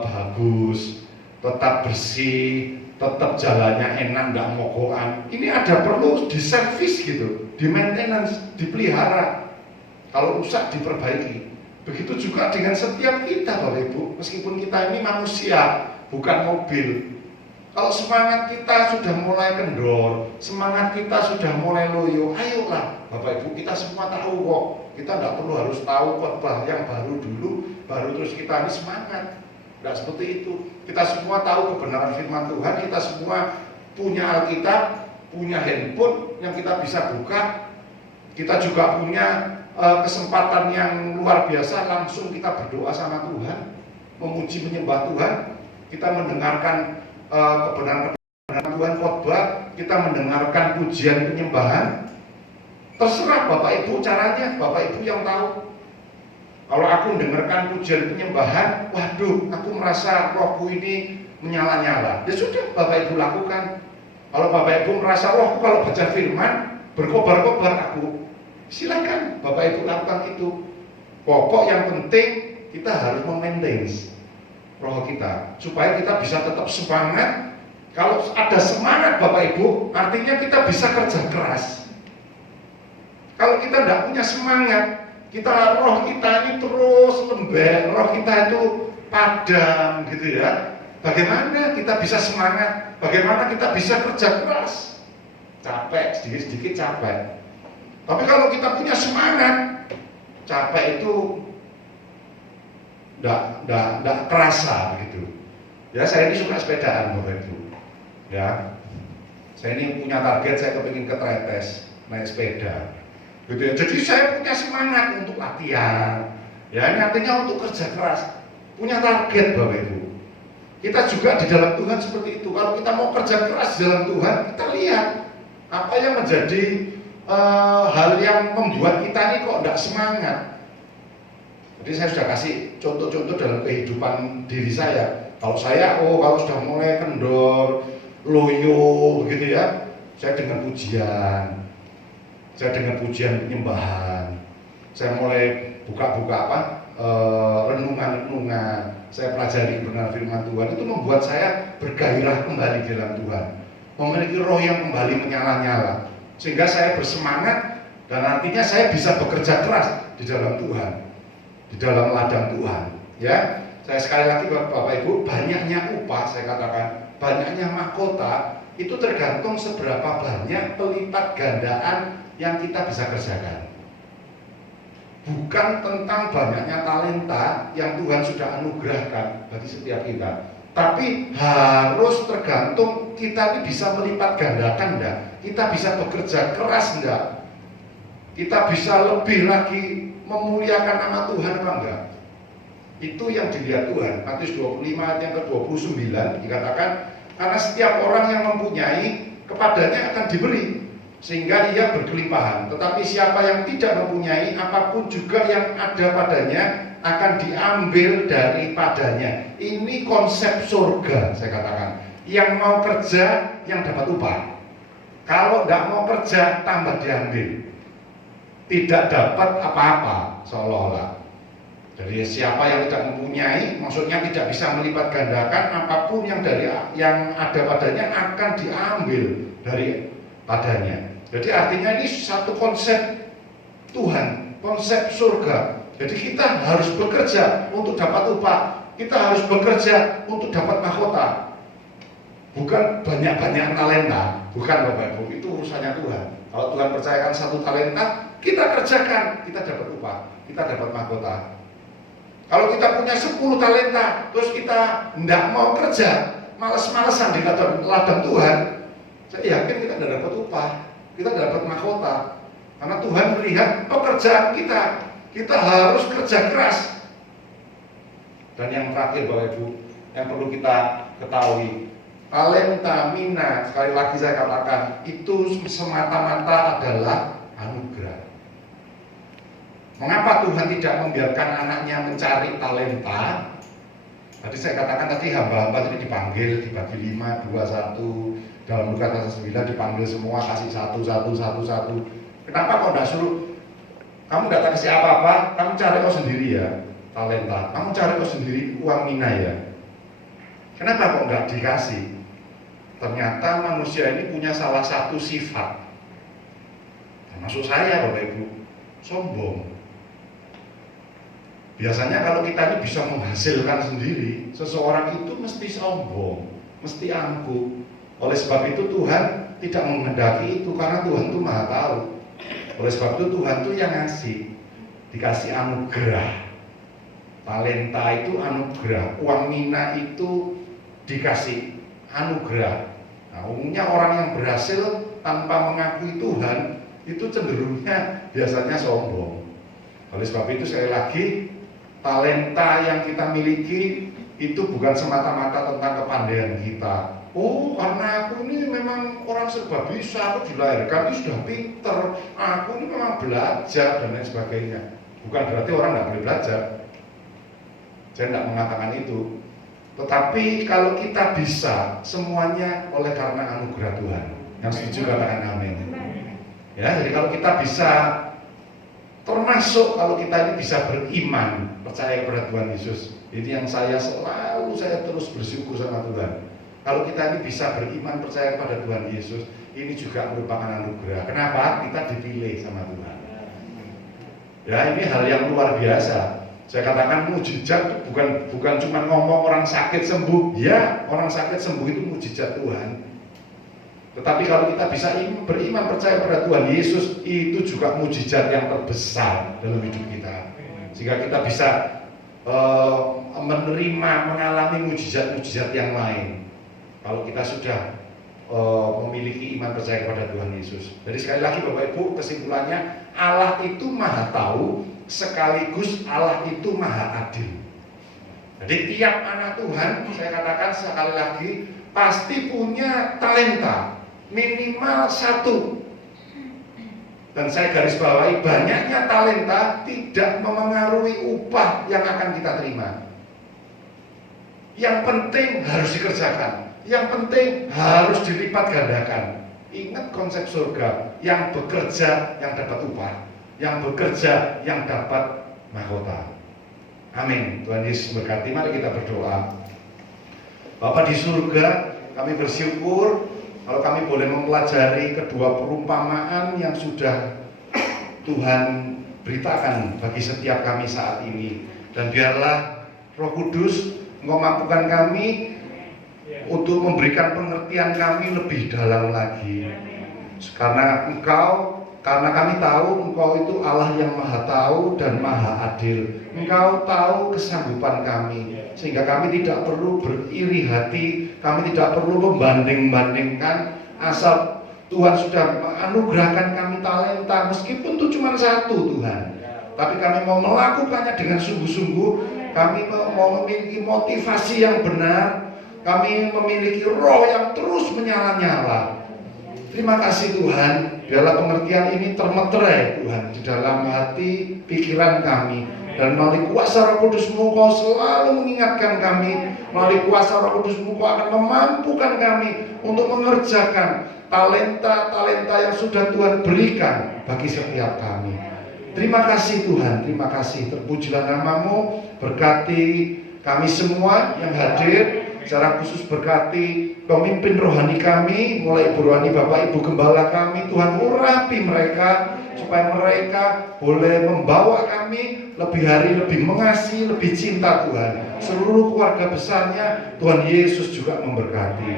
bagus, tetap bersih, tetap jalannya enak, nggak mogokan. Ini ada perlu diservis gitu, di maintenance, dipelihara. Kalau rusak diperbaiki. Begitu juga dengan setiap kita Bapak Ibu, meskipun kita ini manusia, bukan mobil. Kalau semangat kita sudah mulai kendor, semangat kita sudah mulai loyo, ayolah Bapak Ibu, kita semua tahu kok. Kita nggak perlu harus tahu khotbah yang baru dulu, baru terus kita ini semangat. Nggak seperti itu. Kita semua tahu kebenaran firman Tuhan, kita semua punya Alkitab, punya handphone yang kita bisa buka. Kita juga punya kesempatan yang luar biasa, langsung kita berdoa sama Tuhan, memuji menyembah Tuhan. kita mendengarkan kebenaran Tuhan khotbah, kita mendengarkan pujian penyembahan. Terserah Bapak Ibu caranya, Bapak Ibu yang tahu. Kalau aku mendengarkan pujian penyembahan, waduh, aku merasa rohku ini menyala-nyala. Ya sudah, Bapak Ibu lakukan. Kalau Bapak Ibu merasa rohku kalau baca firman berkobar-kobar, aku silakan Bapak Ibu lakukan itu. Pokok yang penting kita harus memaintain roh kita supaya kita bisa tetap semangat. Kalau ada semangat Bapak Ibu, artinya kita bisa kerja keras. Kalau kita tidak punya semangat, roh kita ini terus lembek, roh kita itu padam gitu ya. Bagaimana kita bisa semangat? Bagaimana kita bisa kerja keras? Capek, sedikit-sedikit capek. Tapi kalau kita punya semangat, capek itu enggak kerasa begitu. Ya, saya ini suka sepedaan Bapak Ibu. Ya, saya ini punya target, saya kepingin ke Tretes naik sepeda. Gitu ya. Jadi saya punya semangat untuk latihan. Ya, ini artinya untuk kerja keras. Punya target Bapak Ibu. Kita juga di dalam Tuhan seperti itu. Kalau kita mau kerja keras di dalam Tuhan, kita lihat apa yang menjadi hal yang membuat kita ini kok tidak semangat. Jadi saya sudah kasih contoh-contoh dalam kehidupan diri saya. Kalau saya, kalau sudah mulai kendor, loyo, begitu ya, saya dengan pujian. Saya dengan pujian penyembahan, saya mulai buka-buka renungan-renungan, saya pelajari kebenaran firman Tuhan, itu membuat saya bergairah kembali di dalam Tuhan, memiliki roh yang kembali menyala-nyala, sehingga saya bersemangat dan nantinya saya bisa bekerja keras di dalam Tuhan, di dalam ladang Tuhan. Ya, saya sekali lagi Bapak Ibu, banyaknya upah, saya katakan, banyaknya mahkota itu tergantung seberapa banyak pelipat gandaan yang kita bisa kerjakan. Bukan tentang banyaknya talenta yang Tuhan sudah anugerahkan bagi setiap kita, tapi harus tergantung kita ini bisa melipat gandakan enggak, kita bisa bekerja keras enggak, kita bisa lebih lagi memuliakan nama Tuhan apa enggak. Itu yang dilihat Tuhan. Matius 25 ayat yang ke-29 dikatakan, karena setiap orang yang mempunyai, kepadanya akan diberi, sehingga ia berkelimpahan. Tetapi siapa yang tidak mempunyai, apapun juga yang ada padanya akan diambil daripadanya. Ini konsep surga, saya katakan. Yang mau kerja, yang dapat upah. Kalau tidak mau kerja, tambah diambil. Tidak dapat apa-apa, seolah-olah. Jadi siapa yang tidak mempunyai, maksudnya tidak bisa melipat gandakan, apapun yang ada padanya akan diambil daripadanya. Jadi artinya ini satu konsep Tuhan, konsep surga. Jadi kita harus bekerja untuk dapat upah, kita harus bekerja untuk dapat mahkota. Bukan banyak-banyak talenta, bukan Bapak Ibu, itu urusannya Tuhan. Kalau Tuhan percayakan satu talenta, kita kerjakan, kita dapat upah, kita dapat mahkota. Kalau kita punya 10 talenta, terus kita tidak mau kerja, males-malesan di ladang Tuhan, saya yakin kita tidak dapat upah, kita tidak dapat mahkota. Karena Tuhan melihat pekerjaan kita harus kerja keras. Dan yang terakhir Bapak Ibu, yang perlu kita ketahui, talenta, minat, sekali lagi saya katakan, itu semata-mata adalah anugerah. Mengapa Tuhan tidak membiarkan anaknya mencari talenta? Tadi saya katakan tadi hamba-hamba tadi dipanggil, dibagi 5, 2, 1. Dalam Lukas pasal 9 dipanggil semua, kasih satu. Kenapa kok tidak suruh? Kamu tidak kasih apa-apa, kamu cari kau sendiri ya talenta. Kamu cari kau sendiri uang mina ya. Kenapa kok tidak dikasih? Ternyata manusia ini punya salah satu sifat. Termasuk saya Bapak Ibu, sombong. Biasanya kalau kita ini bisa menghasilkan sendiri, seseorang itu mesti sombong, mesti angkuh. Oleh sebab itu Tuhan tidak menghendaki itu, karena Tuhan itu maha tahu. Oleh sebab itu Tuhan itu yang ngasih, dikasih anugerah. Talenta itu anugerah, uang mina itu dikasih anugerah. Nah, umumnya orang yang berhasil tanpa mengakui Tuhan itu cenderungnya biasanya sombong. Oleh sebab itu sekali lagi, talenta yang kita miliki itu bukan semata-mata tentang kepandaian kita. Oh, karena aku ini memang orang serba bisa, aku dilahirkan ini sudah pinter, aku ini memang belajar dan lain sebagainya. Bukan berarti orang nggak boleh belajar. Saya tidak mengatakan itu. Tetapi kalau kita bisa, semuanya oleh karena anugerah Tuhan. Yang setuju katakan amin. Ya, jadi kalau kita bisa, termasuk kalau kita ini bisa beriman, percaya kepada Tuhan Yesus. Ini yang saya terus bersyukur sama Tuhan. Kalau kita ini bisa beriman, percaya kepada Tuhan Yesus, ini juga merupakan anugerah. Kenapa? Kita dipilih sama Tuhan. Ya, ini hal yang luar biasa. Saya katakan mujizat itu bukan cuma ngomong orang sakit sembuh. Ya, orang sakit sembuh itu mujizat Tuhan. Tetapi kalau kita bisa beriman percaya pada Tuhan Yesus, itu juga mujizat yang terbesar dalam hidup kita. Sehingga kita bisa menerima, mengalami mujizat-mujizat yang lain. Kalau kita sudah memiliki iman percaya kepada Tuhan Yesus. Jadi sekali lagi Bapak Ibu, kesimpulannya Allah itu maha tahu, sekaligus Allah itu maha adil. Jadi tiap anak Tuhan, saya katakan sekali lagi, pasti punya talenta minimal satu. Dan saya garis bawahi, banyaknya talenta tidak memengaruhi upah yang akan kita terima. Yang penting harus dikerjakan, yang penting harus dilipat gandakan. Ingat konsep surga, yang bekerja yang dapat upah, yang bekerja yang dapat mahkota. Amin. Tuhan Yesus berkati. Mari kita berdoa. Bapa di surga, kami bersyukur kalau kami boleh mempelajari kedua perumpamaan yang sudah Tuhan beritakan bagi setiap kami saat ini. Dan biarlah Roh Kudus Engkau mampukan kami untuk memberikan pengertian kami lebih dalam lagi. Karena kami tahu Engkau itu Allah yang maha tahu dan maha adil. Engkau tahu kesanggupan kami, sehingga kami tidak perlu beriri hati, kami tidak perlu membanding-bandingkan. Asal Tuhan sudah menganugerahkan kami talenta, meskipun itu cuma satu Tuhan, tapi kami mau melakukannya dengan sungguh-sungguh. Kami mau memiliki motivasi yang benar, kami memiliki roh yang terus menyala-nyala. Terima kasih Tuhan, biarlah pengertian ini termeterai Tuhan di dalam hati pikiran kami. Dan melalui kuasa Roh Kudus-Mu Kau selalu mengingatkan kami. Melalui kuasa Roh Kudus-Mu Kau akan memampukan kami untuk mengerjakan talenta-talenta yang sudah Tuhan berikan bagi setiap kami. Terima kasih Tuhan, terima kasih. Terpujilah nama-Mu, berkati kami semua yang hadir. Secara khusus berkati pemimpin rohani kami, mulai Ibu Rohani, Bapak Ibu Gembala kami. Tuhan urapi mereka, supaya mereka boleh membawa kami lebih hari, lebih mengasihi, lebih cinta Tuhan. Seluruh keluarga besarnya, Tuhan Yesus juga memberkati.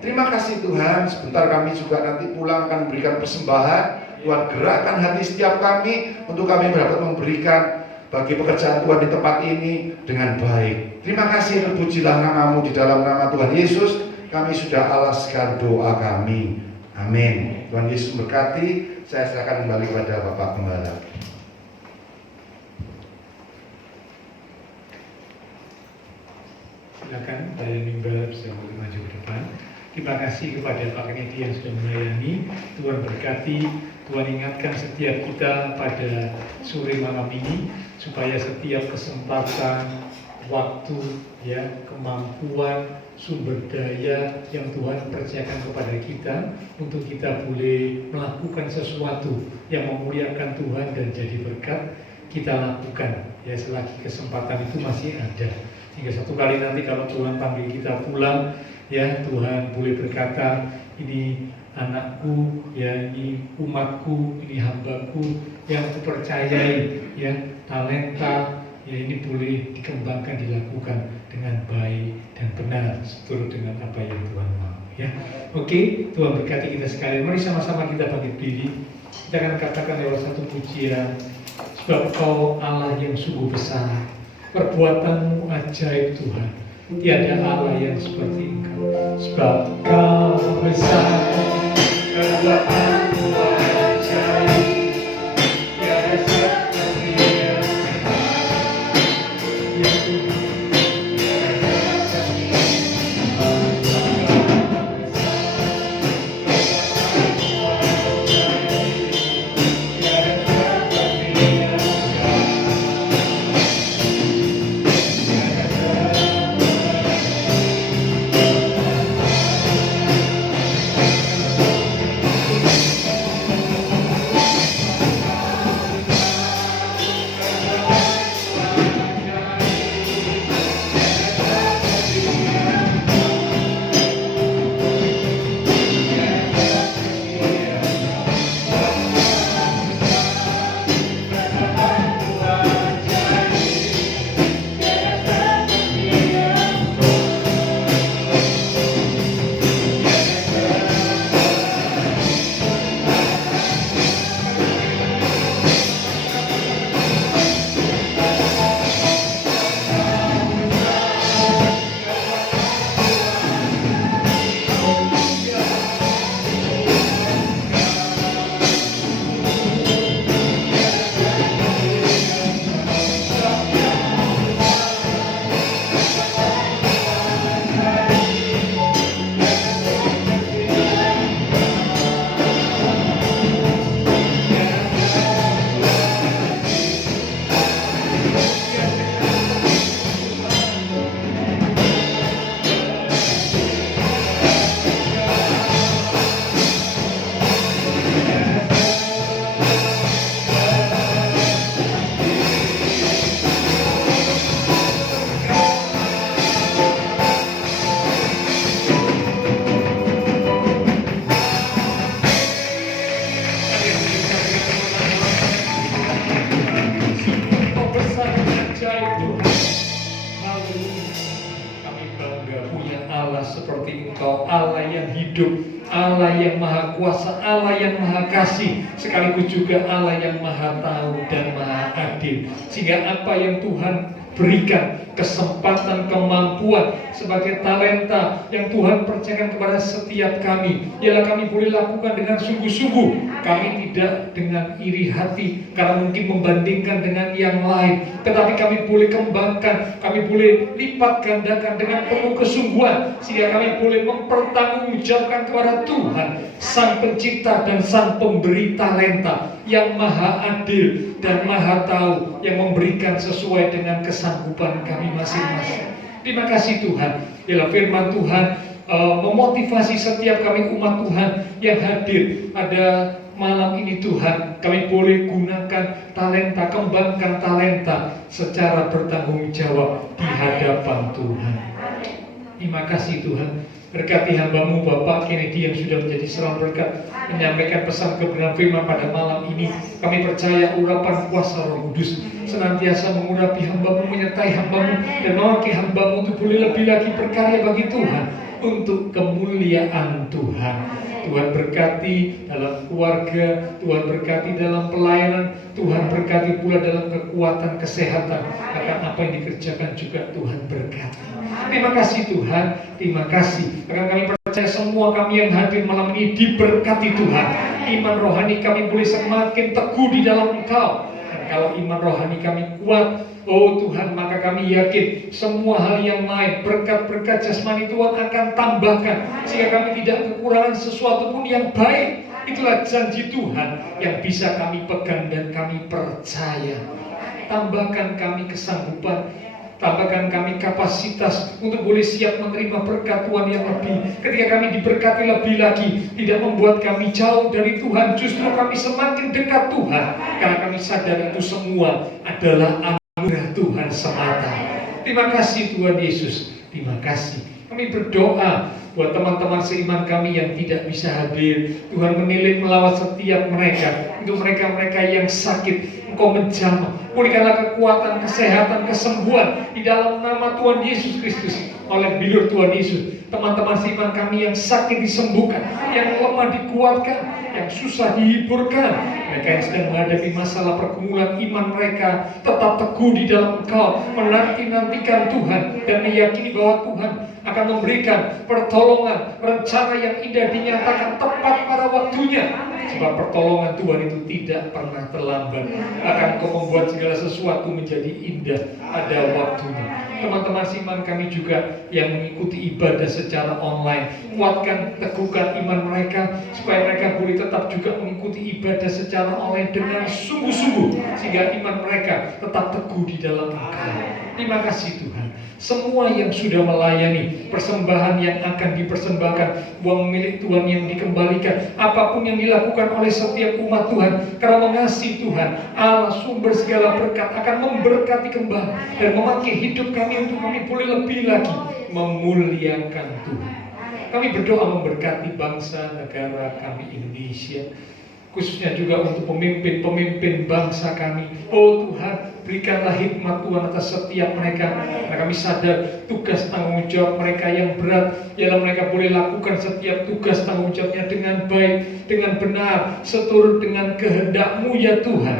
Terima kasih Tuhan, sebentar kami juga nanti pulang akan memberikan persembahan. Tuhan gerakkan hati setiap kami, untuk kami dapat memberikan bagi pekerjaan Tuhan di tempat ini dengan baik. Terima kasih, terpujilah nama-Mu di dalam nama Tuhan Yesus. Kami sudah alaskan doa kami. Amin. Tuhan Yesus berkati. Saya serahkan kembali kepada Bapak Gembala. Silakan Pak Gembala bisa maju ke depan. Terima kasih kepada Pak Kennedy yang sudah melayani. Tuhan berkati. Tuhan ingatkan setiap kita pada sore malam ini, supaya setiap kesempatan, waktu, kemampuan, sumber daya yang Tuhan percayakan kepada kita, untuk kita boleh melakukan sesuatu yang memuliakan Tuhan dan jadi berkat, kita lakukan selagi kesempatan itu masih ada. Hingga satu kali nanti kalau Tuhan panggil kita pulang, Tuhan boleh berkata, ini anakku, ini umatku, ini hambaku yang kupercayai, talenta, ini boleh dikembangkan, dilakukan dengan baik dan benar, seturut dengan apa yang Tuhan mau. Oke, Tuhan berkati kita sekalian. Mari sama-sama kita bangkit diri. Kita akan katakan lewat satu pujian. Sebab Kau Allah yang sungguh besar, perbuatan-Mu ajaib Tuhan. Tiada Allah yang seperti Engkau. Sebab Kau besar, perbuatan-Mu ajaib. Tiada seperti Engkau. Ya Tuhan. hidup, Allah yang maha kuasa, Allah yang maha kasih, sekaligus juga Allah yang maha tahu dan maha adil. Sehingga apa yang Tuhan berikan, kesempatan, kemampuan sebagai talenta yang Tuhan percayakan kepada setiap kami, ialah kami boleh lakukan dengan sungguh-sungguh. Kami tidak dengan iri hati karena mungkin membandingkan dengan yang lain, tetapi kami boleh kembangkan, kami boleh lipat gandakan dengan penuh kesungguhan, sehingga kami boleh mempertanggungjawabkan kepada Tuhan, Sang Pencipta dan Sang Pemberi talenta, yang maha adil dan maha tahu, yang memberikan sesuai dengan kesanggupan kami masing-masing. Terima kasih Tuhan, ialah firman Tuhan memotivasi setiap kami umat Tuhan yang hadir pada malam ini. Tuhan, kami boleh gunakan talenta, kembangkan talenta secara bertanggung jawab di hadapan Tuhan. Terima kasih Tuhan. Berkati hamba-Mu Bapak Kennedy yang sudah menjadi seorang berkat, menyampaikan pesan kebenaran firman pada malam ini. Kami percaya urapan kuasa Roh Kudus senantiasa mengurapi hamba-Mu, menyertai hamba-Mu, dan mewakili hamba-Mu untuk boleh lebih lagi berkarya bagi Tuhan, untuk kemuliaan Tuhan. Tuhan berkati dalam keluarga, Tuhan berkati dalam pelayanan, Tuhan berkati pula dalam kekuatan kesehatan. Akan apa yang dikerjakan juga Tuhan berkati. Terima kasih Tuhan, terima kasih. Karena kami percaya semua kami yang hadir malam ini diberkati Tuhan. Iman rohani kami boleh semakin teguh di dalam Engkau. Dan kalau iman rohani kami kuat, oh Tuhan, maka kami yakin semua hal yang lain, berkat-berkat jasmani Tuhan akan tambahkan, sehingga kami tidak kekurangan sesuatu pun yang baik. Itulah janji Tuhan yang bisa kami pegang dan kami percaya. Tambahkan kami kesanggupan, tambahkan kami kapasitas untuk boleh siap menerima berkat Tuhan yang lebih. Ketika kami diberkati lebih lagi, tidak membuat kami jauh dari Tuhan, justru kami semakin dekat Tuhan, karena kami sadar itu semua adalah anugerah Tuhan semata. Terima kasih Tuhan Yesus, terima kasih. Kami berdoa buat teman-teman seiman kami yang tidak bisa hadir. Tuhan menilik melawat setiap mereka. Untuk mereka-mereka yang sakit, Engkau menjamah. Pulihkanlah kekuatan, kesehatan, kesembuhan di dalam nama Tuhan Yesus Kristus. Oleh bilur Tuhan Yesus, teman-teman seiman kami yang sakit disembuhkan, yang lemah dikuatkan, yang susah dihiburkan. Mereka yang sedang menghadapi masalah pergumulan iman mereka tetap teguh di dalam Engkau, menanti-nantikan Tuhan dan meyakini bahwa Tuhan akan memberikan pertolongan, rencana yang indah dinyatakan tepat pada waktunya. Sebab pertolongan Tuhan itu tidak pernah terlambat, akan Engkau membuat segala sesuatu menjadi indah pada waktunya. Teman-teman seiman kami juga yang mengikuti ibadah secara online, kuatkan, teguhkan iman mereka, supaya mereka boleh tetap juga mengikuti ibadah secara online dengan sungguh-sungguh, sehingga iman mereka tetap teguh di dalam Engkau. Terima kasih Tuhan. Semua yang sudah melayani, persembahan yang akan dipersembahkan, uang milik Tuhan yang dikembalikan, apapun yang dilakukan oleh setiap umat Tuhan, karena mengasihi Tuhan, Allah sumber segala berkat akan memberkati kembali dan memakai hidup kami untuk kami boleh lebih lagi memuliakan Tuhan. Kami berdoa memberkati bangsa negara kami Indonesia, khususnya juga untuk pemimpin-pemimpin bangsa kami. Oh Tuhan, berikanlah hikmat Tuhan atas setiap mereka. Karena kami sadar tugas tanggung jawab mereka yang berat, ialah mereka boleh lakukan setiap tugas tanggung jawabnya dengan baik, dengan benar, seturut dengan kehendak-Mu ya Tuhan.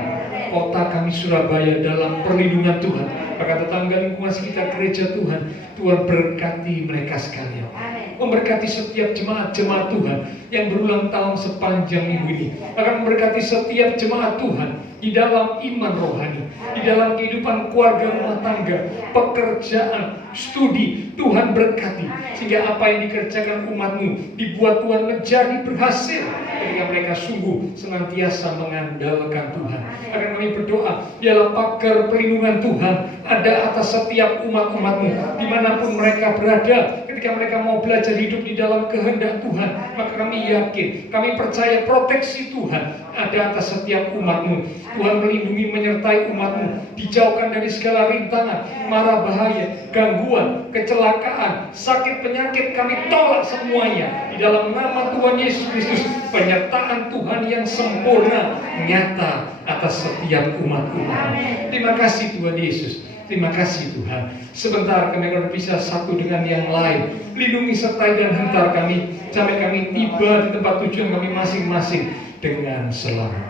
Kota kami Surabaya dalam perlindungan Tuhan, maka tetangga lingkungan sekitar gereja Tuhan, Tuhan berkati mereka sekalian. Memberkati setiap jemaat-jemaat Tuhan yang berulang tahun sepanjang minggu ini. Akan memberkati setiap jemaat Tuhan di dalam iman rohani, di dalam kehidupan keluarga rumah tangga, pekerjaan, studi. Tuhan berkati sehingga apa yang dikerjakan umat-Mu dibuat Tuhan menjadi berhasil ketika mereka sungguh senantiasa mengandalkan Tuhan. Akan kami berdoa, ialah pagar perlindungan Tuhan ada atas setiap umat-umat-Mu dimanapun mereka berada. Ketika mereka mau belajar hidup di dalam kehendak Tuhan, maka kami yakin, kami percaya proteksi Tuhan ada atas setiap umat-Mu. Tuhan melindungi, menyertai umat-Mu, dijauhkan dari segala rintangan, mara bahaya, gangguan, kecelakaan, sakit, penyakit. Kami tolak semuanya di dalam nama Tuhan Yesus Kristus. Penyertaan Tuhan yang sempurna nyata atas setiap umat-umat. Terima kasih Tuhan Yesus. Terima kasih Tuhan. Sebentar kami akan berpisah satu dengan yang lain. Lindungi, sertai dan hantar kami sampai kami tiba di tempat tujuan kami masing-masing dengan selamat.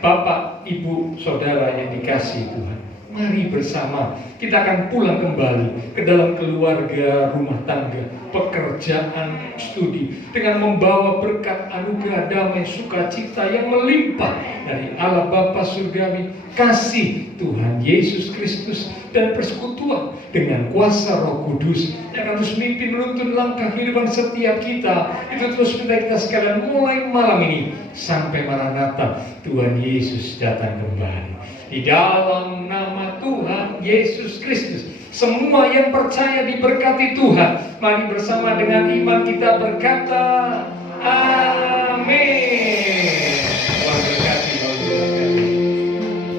Bapak, Ibu, Saudara yang dikasihi Tuhan, mari bersama kita akan pulang kembali ke dalam keluarga, rumah tangga, pekerjaan, studi, dengan membawa berkat anugerah damai sukacita yang melimpah dari Allah Bapa Surgawi, kasih Tuhan Yesus Kristus, dan persekutuan dengan kuasa Roh Kudus yang akan terus memimpin menuntun langkah kehidupan setiap kita. Itu terus minta kita sekalian mulai malam ini sampai Maranatha Tuhan Yesus datang kembali. Di dalam nama Tuhan Yesus Kristus, semua yang percaya diberkati Tuhan. Mari bersama dengan iman kita berkata, amin.